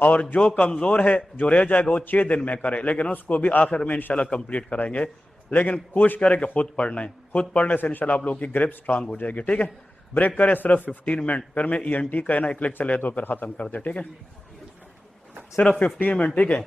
और जो कमज़ोर है जो रह जाएगा वो 6 दिन में करे, लेकिन उसको भी आखिर में इंशाल्लाह कंप्लीट कराएंगे। लेकिन कोशिश करें कि खुद पढ़ना है, खुद पढ़ने से इंशाल्लाह आप लोगों की ग्रिप स्ट्रांग हो जाएगी। ठीक है, ब्रेक करें सिर्फ 15 मिनट, फिर मैं ENT का है ना एक लेक्चर ले तो फिर ख़त्म कर दे। ठीक है, सिर्फ 15 मिनट। ठीक है।